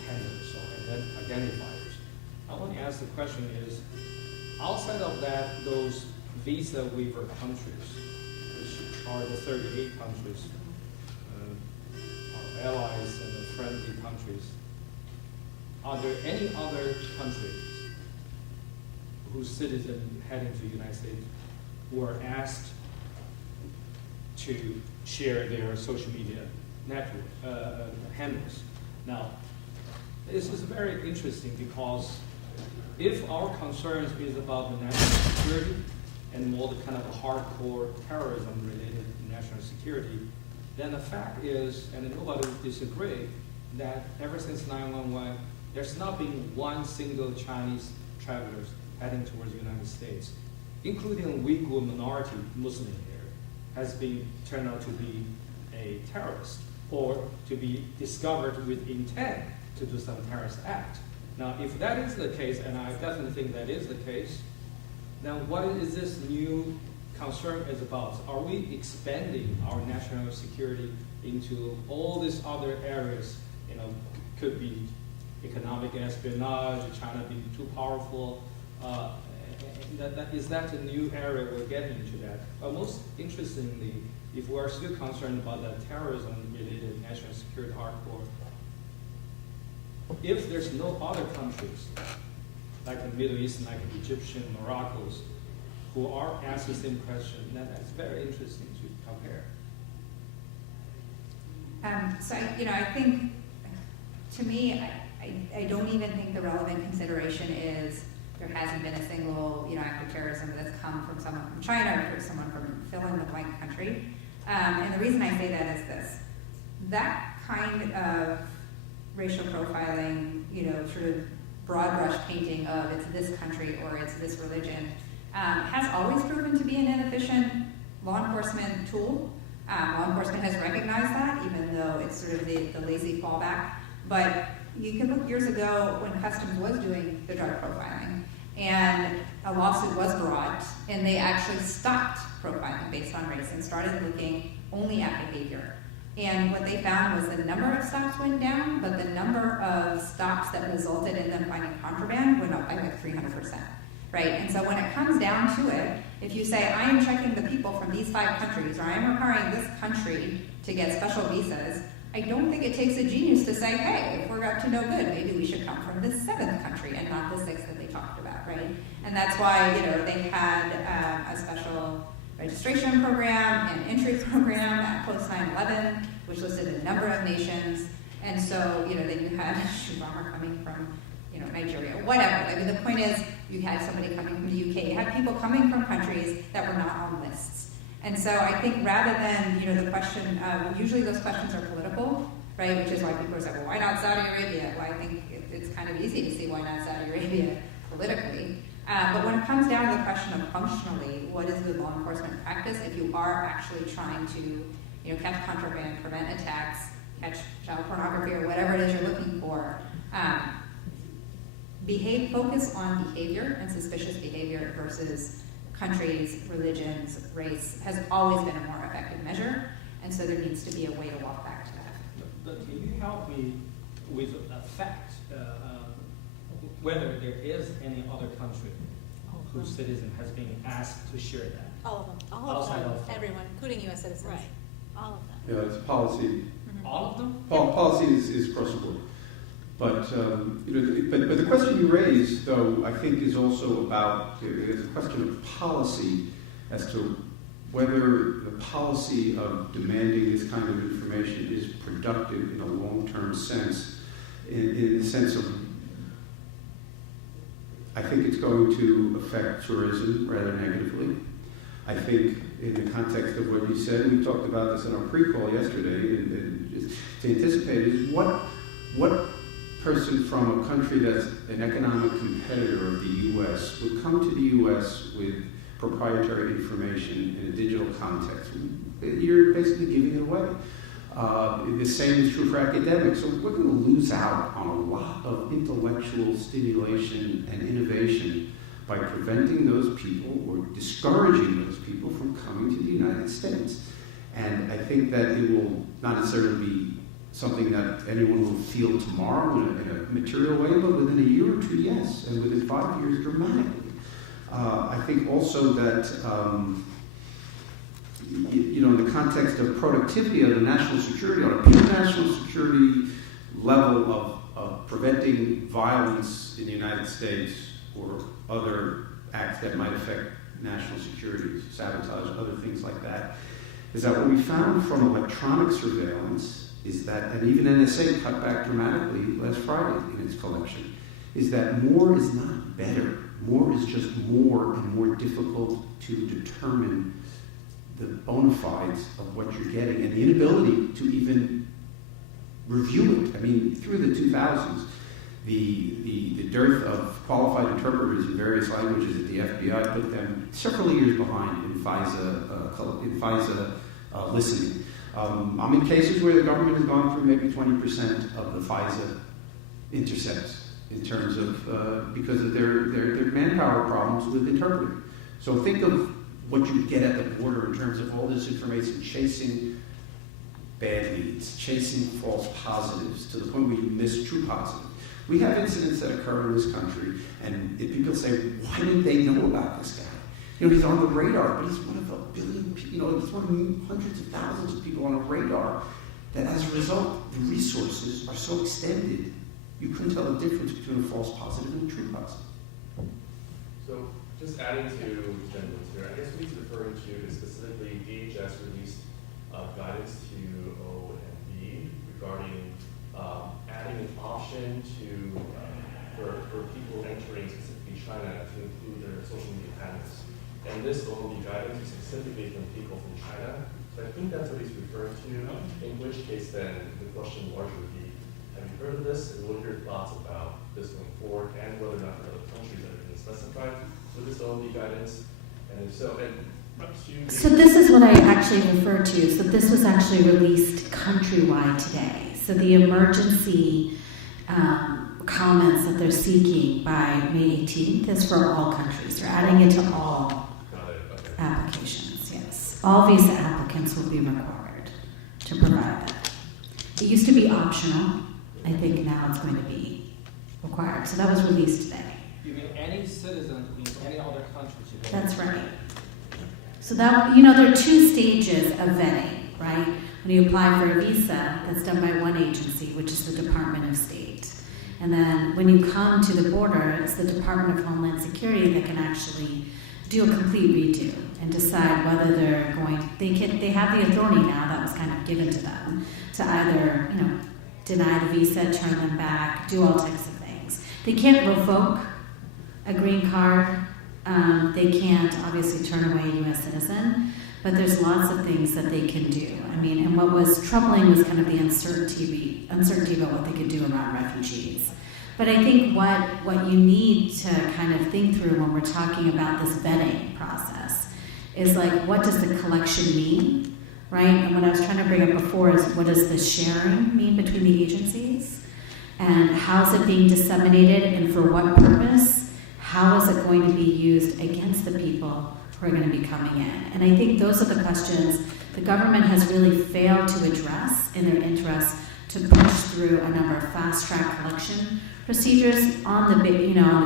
handles and identifiers. I want to ask the question is, outside of that, those visa waiver countries, which are the 38 countries, our allies and the friendly countries, are there any other countries whose citizens heading to the United States were asked to share their social media network handles? Now, this is very interesting because if our concerns is about the national security and more the kind of a hardcore terrorism related to national security, then the fact is, and nobody would disagree, that ever since 9/11, there's not been one single Chinese travelers heading towards the United States, including a Uyghur minority Muslim here, has been turned out to be a terrorist or to be discovered with intent to do some terrorist act. Now, if that is the case, and I definitely think that is the case, then what is this new concern is about? Are we expanding our national security into all these other areas? You know, could be economic espionage, China being too powerful. Is that a new area we're getting into that? But most interestingly, if we are still concerned about the terrorism-related national security hardcore, if there's no other countries, like the Middle East, like Egyptian, Morocco's, who are asked the same question, then that's very interesting to compare. So, I think, to me, I don't even think the relevant consideration is there hasn't been a single, act of terrorism that's come from someone from China or someone from fill in the blank country. And the reason I say that is this. That kind of racial profiling, sort of broad brush painting of it's this country or it's this religion, has always proven to be an inefficient law enforcement tool. Law enforcement has recognized that, even though it's sort of the lazy fallback. But you can look years ago when Customs was doing the drug profiling, and a lawsuit was brought, and they actually stopped profiling based on race and started looking only at behavior. And what they found was the number of stops went down, but the number of stops that resulted in them finding contraband went up by like 300%. Right? And so when it comes down to it, if you say, I am checking the people from these 5 countries, or I am requiring this country to get special visas, I don't think it takes a genius to say, hey, if we're up to no good, maybe we should come from the 7th country and not the 6th that they talked about, right? And that's why, they had a special registration program and entry program at post 9/11, which listed a number of nations. And so, then you had a shoe bomber coming from, Nigeria, whatever. I mean, the point is, you had somebody coming from the UK. You had people coming from countries that were not on lists. And so I think rather than, the question, usually those questions are political, right? Which is why people say, well, why not Saudi Arabia? Well, I think it's kind of easy to see why not Saudi Arabia politically. But when it comes down to the question of functionally, what is good law enforcement practice if you are actually trying to, catch contraband, prevent attacks, catch child pornography, or whatever it is you're looking for, focus on behavior and suspicious behavior versus countries, religions, race has always been a more effective measure, and so there needs to be a way to walk back to that. But can you help me with a fact, whether there is any other country whose citizen has been asked to share that? All of them. All of them. Everyone, including U.S. citizens. Right. All of them. Yeah, it's policy. Mm-hmm. All of them? Policy is across the board. But, but the question you raise, though, I think is also about, there's a question of policy as to whether the policy of demanding this kind of information is productive in a long-term sense, in the sense of, I think it's going to affect tourism rather negatively. I think in the context of what you said, we talked about this in our pre-call yesterday, and just to anticipate is what person from a country that's an economic competitor of the U.S. would come to the U.S. with proprietary information in a digital context. You're basically giving it away. The same is true for academics. So we're going to lose out on a lot of intellectual stimulation and innovation by preventing those people or discouraging those people from coming to the United States. And I think that it will not necessarily be something that anyone will feel tomorrow in a material way, but within a year or two, yes, and within 5 years, dramatically. I think also that, in the context of productivity of the national security, on a pure national security level of preventing violence in the United States or other acts that might affect national security, sabotage, other things like that, is that what we found from electronic surveillance is that, and even NSA cut back dramatically last Friday in its collection, is that more is not better. More is just more and more difficult to determine the bona fides of what you're getting and the inability to even review it. I mean, through the 2000s, the dearth of qualified interpreters in various languages at the FBI put them several years behind in FISA listening. I'm in cases where the government has gone through maybe 20% of the FISA intercepts in terms of because of their manpower problems with interpreting. So think of what you get at the border in terms of all this information, chasing bad leads, chasing false positives to the point where you miss true positives. We have incidents that occur in this country, and if people say, why didn't they know about this guy? He's on the radar, but he's one of a billion people, he's one of hundreds of thousands of people on a radar, that as a result, the resources are so extended you couldn't tell the difference between a false positive and a true positive. So just adding to Jen's here, I guess what he's referring to is specifically DHS released guidance to O and B regarding adding an option to for people entering specifically China to include their social media handles. And this OMB guidance is specifically from people from China. So I think that's what he's referring to, in which case then the question largely would be, have you heard of this, and what are your thoughts about this going forward, and whether or not there are other countries that have been specified with this OMB guidance, and if so, and So this is what I actually referred to. So this was actually released countrywide today. So the emergency comments that they're seeking by May 18th is for all countries. They're adding it to all applications, yes. All visa applicants will be required to provide that. It used to be optional. I think now it's going to be required. So that was released today. You mean any citizen in any other country today? That's right. So that, you know, there are two stages of vetting, right? When you apply for a visa, that's done by one agency, which is the Department of State. And then when you come to the border, it's the Department of Homeland Security that can actually do a complete redo and decide whether they're going, they have the authority now that was kind of given to them to either, you know, deny the visa, turn them back, do all types of things. They can't revoke a green card. They can't obviously turn away a U.S. citizen, but there's lots of things that they can do. I mean, and what was troubling was kind of the uncertainty about what they could do around refugees. But I think what you need to kind of think through when we're talking about this vetting process is like, what does the collection mean, right? And what I was trying to bring up before is, what does the sharing mean between the agencies? And how's it being disseminated, and for what purpose? How is it going to be used against the people who are going to be coming in? And I think those are the questions the government has really failed to address in their interest to push through a number of fast-track collection procedures on the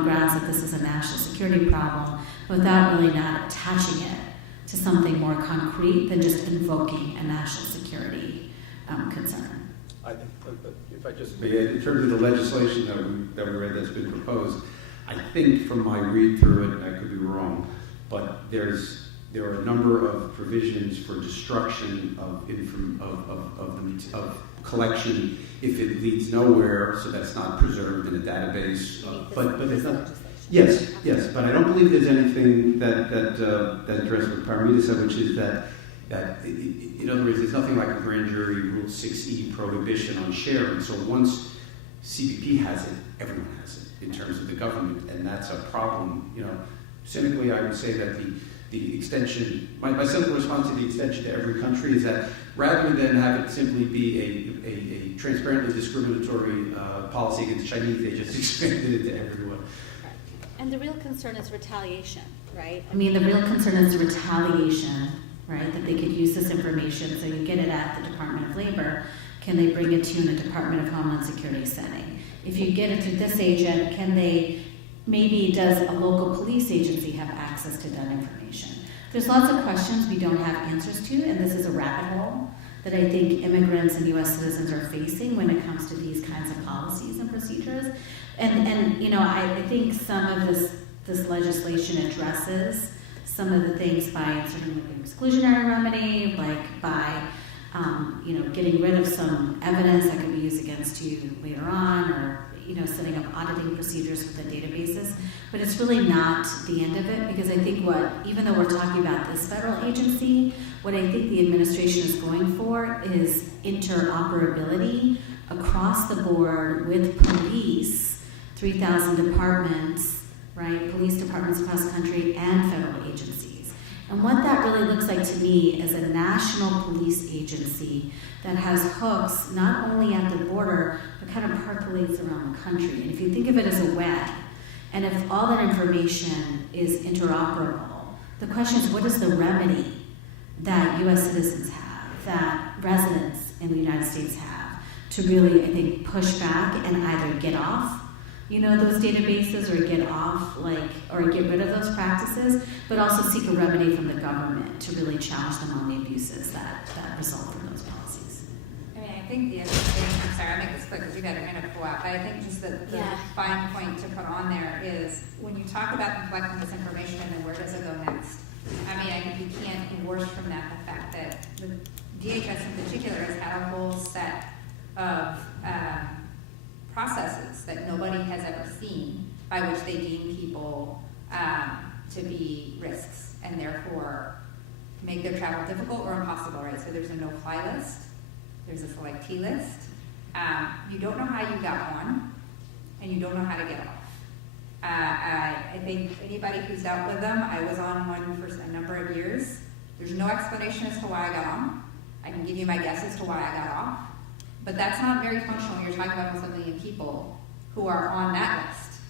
grounds that this is a national security problem, without really not attaching it to something more concrete than just invoking a national security concern. If I just may, in terms of the legislation that we read that's been proposed, I think from my read through it, I could be wrong, but there are a number of provisions for destruction of collection if it leads nowhere, so that's not preserved in a database. But there's not. Yes, but I don't believe there's anything that addresses what Paramita said, which is that in other words, there's nothing like a grand jury Rule 6E prohibition on sharing. So once CBP has it, everyone has it in terms of the government, and that's a problem. You know, cynically, I would say that the extension, my simple response to the extension to every country is that rather than have it simply be a transparently discriminatory policy against Chinese, they just expanded it to everyone. And the real concern is retaliation, right? I mean, the real concern is retaliation, right? That they could use this information, so you get it at the Department of Labor. Can they bring it to you in a Department of Homeland Security setting? If you get it through this agent, does a local police agency have access to that information? There's lots of questions we don't have answers to, and this is a rabbit hole that I think immigrants and U.S. citizens are facing when it comes to these kinds of policies and procedures. And you know, I think some of this legislation addresses some of the things by inserting an exclusionary remedy, like by getting rid of some evidence that could be used against you later on, or setting up auditing procedures within databases. But it's really not the end of it, because I think even though we're talking about this federal agency, what I think the administration is going for is interoperability across the board with police, 3,000 departments, right? Police departments across the country, and federal agencies. And what that really looks like to me is a national police agency that has hooks not only at the border, but kind of percolates around the country. And if you think of it as a web, and if all that information is interoperable, the question is, what is the remedy that U.S. citizens have, that residents in the United States have, to really, I think, push back and either get off those databases, or or get rid of those practices, but also seek a remedy from the government to really challenge them on the abuses that result from those policies. I mean, I think the other thing, I'm sorry, I'll make this quick because you've had a minute to go out, but I think just the fine point to put on there is when you talk about them collecting this information and then where does it go next? I mean, I think you can't divorce from that the fact that the DHS in particular has had a whole set of processes that nobody has ever seen by which they deem people to be risks and therefore make their travel difficult or impossible, right? So there's a no-fly list, there's a selectee list, you don't know how you got on, and you don't know how to get off. I think anybody who's dealt with them, I was on one for a number of years. There's no explanation as to why I got on. I can give you my guess as to why I got off. But that's not very functional. You're talking about almost 1 million people who are on that list.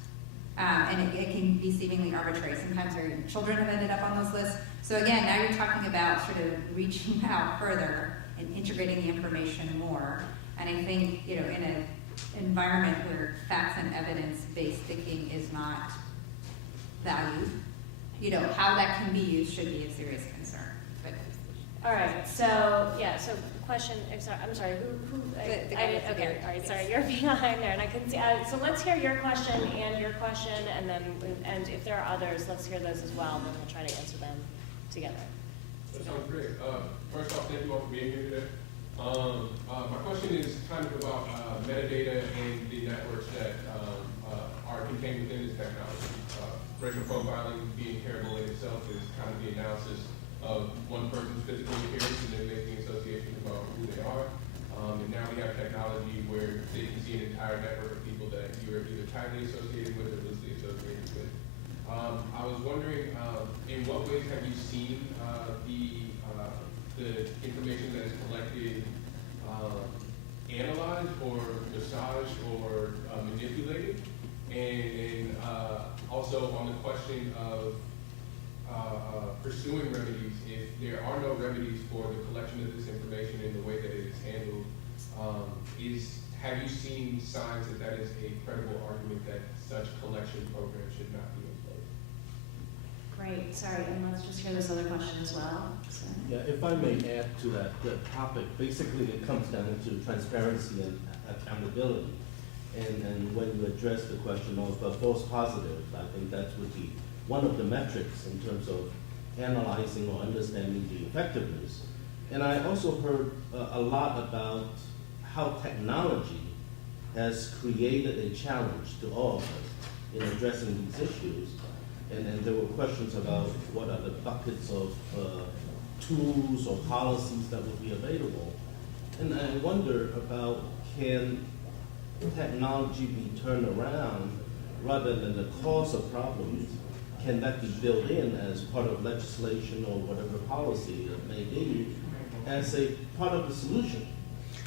And it can be seemingly arbitrary. Sometimes their children have ended up on those lists. So again, now you're talking about sort of reaching out further and integrating the information more. And I think, in an environment where facts and evidence-based thinking is not valued, how that can be used should be a serious concern. But all right, so question. I'm sorry. Who? Okay. All right. Sorry, you're behind there, and I couldn't see. So let's hear your question, and then if there are others, let's hear those as well. Then we'll try to answer them together. That sounds great. First off, thank you all for being here today. My question is kind of about metadata and the networks that are contained within this technology. Racial profiling being terrible in itself is kind of the analysis of one person's physical appearance and then making associations about who they are. And now we have technology where they can see an entire network of people that you are either tightly associated with or loosely associated with. I was wondering, in what ways have you seen the information that is collected analyzed or massaged or manipulated? And also on the question of pursuing remedies, if there are no remedies for the collection of this information in the way that it is handled, have you seen signs that that is a credible argument that such collection programs should not be in place? Great. Sorry, and let's just hear this other question as well. So. Yeah, if I may add to that topic, basically it comes down to transparency and accountability. And when you address the question of false positives, I think that would be one of the metrics in terms of analyzing or understanding the effectiveness. And I also heard a lot about how technology has created a challenge to all of us in addressing these issues. And there were questions about what are the buckets of tools or policies that would be available. And I wonder about, can technology be turned around rather than the cause of problems? Can that be built in as part of legislation or whatever policy it may be as a part of the solution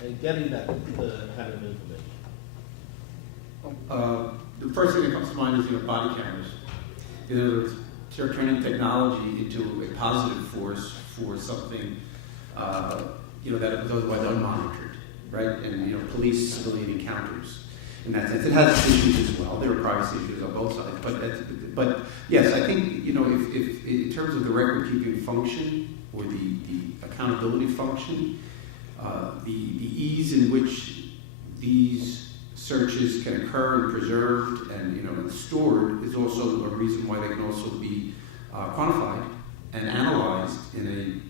and getting that kind of information? The first thing that comes to mind is body cameras. In other words, start turning technology into a positive force for something that was otherwise unmonitored, right? And police civilian encounters. In that sense, it has issues as well. There are privacy issues on both sides, but yes, I think if in terms of the record-keeping function or the accountability function, the ease in which these searches can occur and preserved and stored is also a reason why they can also be quantified and analyzed in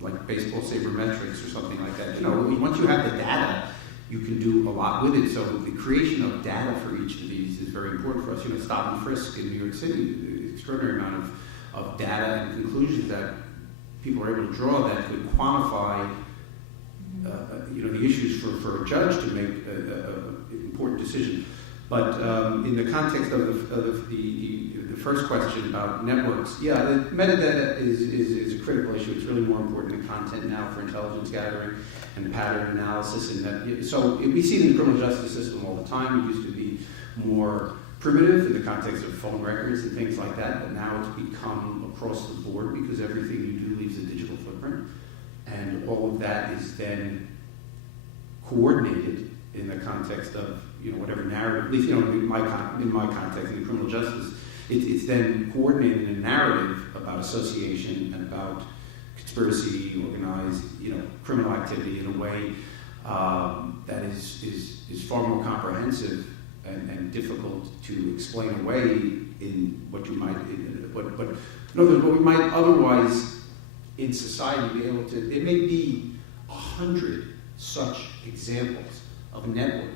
like baseball sabermetrics or something like that. Once you have the data, you can do a lot with it. So the creation of data for each of these is very important for us. Stop and frisk in New York City, the extraordinary amount of data and conclusions that people are able to draw that could quantify the issues for a judge to make an important decision. But in the context of the first question about networks, the metadata is a critical issue. It's really more important than content now for intelligence gathering and pattern analysis. So we see it in the criminal justice system all the time. It used to be more primitive in the context of phone records and things like that, but now it's become across the board because everything you do leaves a digital footprint. And all of that is then coordinated in the context of whatever narrative, at least in my context in criminal justice, it's then coordinated in a narrative about association and about conspiracy, organized, criminal activity in a way that is far more comprehensive and difficult to explain away in what you might, what we might otherwise in society be able to. There may be 100 such examples of networking,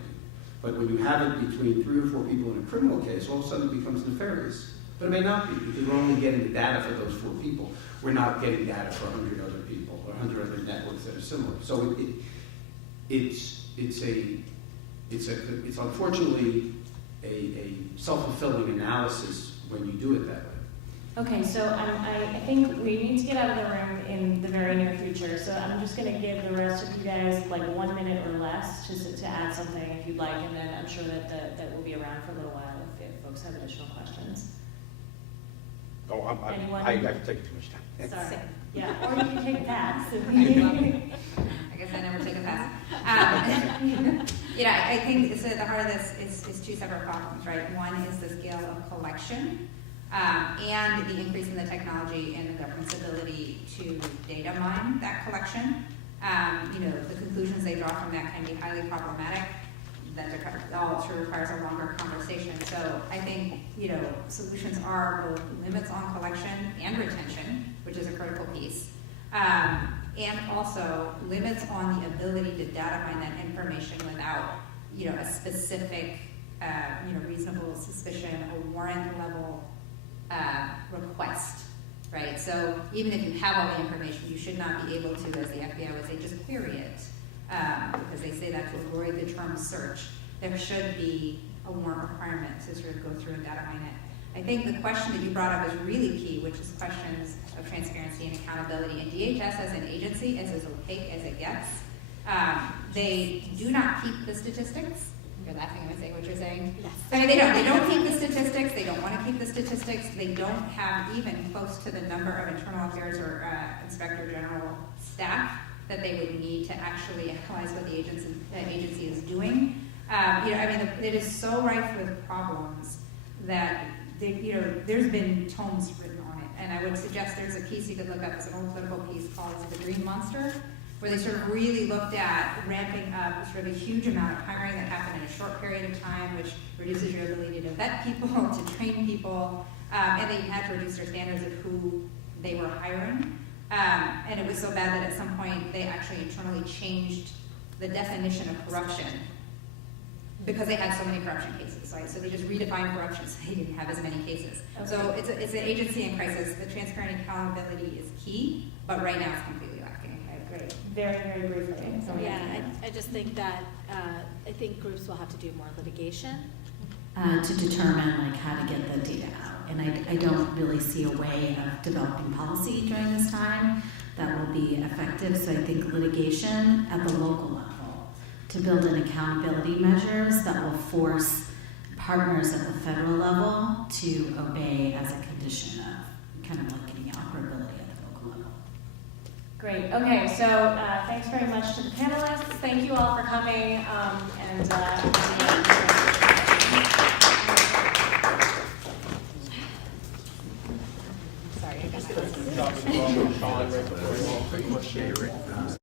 but when you have it between 3 or 4 people in a criminal case, all of a sudden it becomes nefarious. But it may not be, because we're only getting the data for those 4 people. We're not getting data for 100 other people or 100 other networks that are similar. So it's unfortunately a self-fulfilling analysis when you do it that way. Okay, so I think we need to get out of the room in the very near future. So I'm just going to give the rest of you guys like 1 minute or less just to add something if you'd like, and then I'm sure that we'll be around for a little while if folks have additional questions. Oh, Anyone? I've taken too much time. Sorry. Yeah, or you can take a pass. I guess I never take a pass. I think so the heart of this is 2 separate problems, right? One is the scale of collection and the increase in the technology and the government's ability to data mine that collection. The conclusions they draw from that can be highly problematic. That all sort of requires a longer conversation. So I think, solutions are both limits on collection and retention, which is a critical piece, and also limits on the ability to data mine that information without, a specific, reasonable suspicion or warrant level request, right? So even if you have all the information, you should not be able to, as the FBI would say, just query it. Because they say that to avoid the term search. There should be a warrant requirement to sort of go through and data mine it. I think the question that you brought up is really key, which is questions of transparency and accountability. And DHS as an agency is as opaque as it gets. They do not keep the statistics. You're laughing when I say what you're saying. Yes. I mean, they don't keep the statistics. They don't want to keep the statistics. They don't have even close to the number of internal affairs or inspector general staff that they would need to actually analyze what the agency is doing. It is so rife with problems that there's been tomes written on it. And I would suggest there's a piece you could look up. It's an old political piece called The Green Monster, where they sort of really looked at ramping up sort of a huge amount of hiring that happened in a short period of time, which reduces your ability to vet people, to train people, and they had to reduce their standards of who they were hiring. And it was so bad that at some point they actually internally changed the definition of corruption because they had so many corruption cases, right? So they just redefined corruption so they didn't have as many cases. Okay. So it's an agency in crisis. The transparent accountability is key, but right now it's completely lacking. Okay, great. Very, very briefly. So I just think that I think groups will have to do more litigation to determine how to get the data out. And I don't really see a way of developing policy during this time that will be effective. So I think litigation at the local level to build in accountability measures that will force partners at the federal level to obey as a condition of kind of like getting operability at the local level. Great. Okay, so thanks very much to the panelists. Thank you all for coming. Sorry, I got that.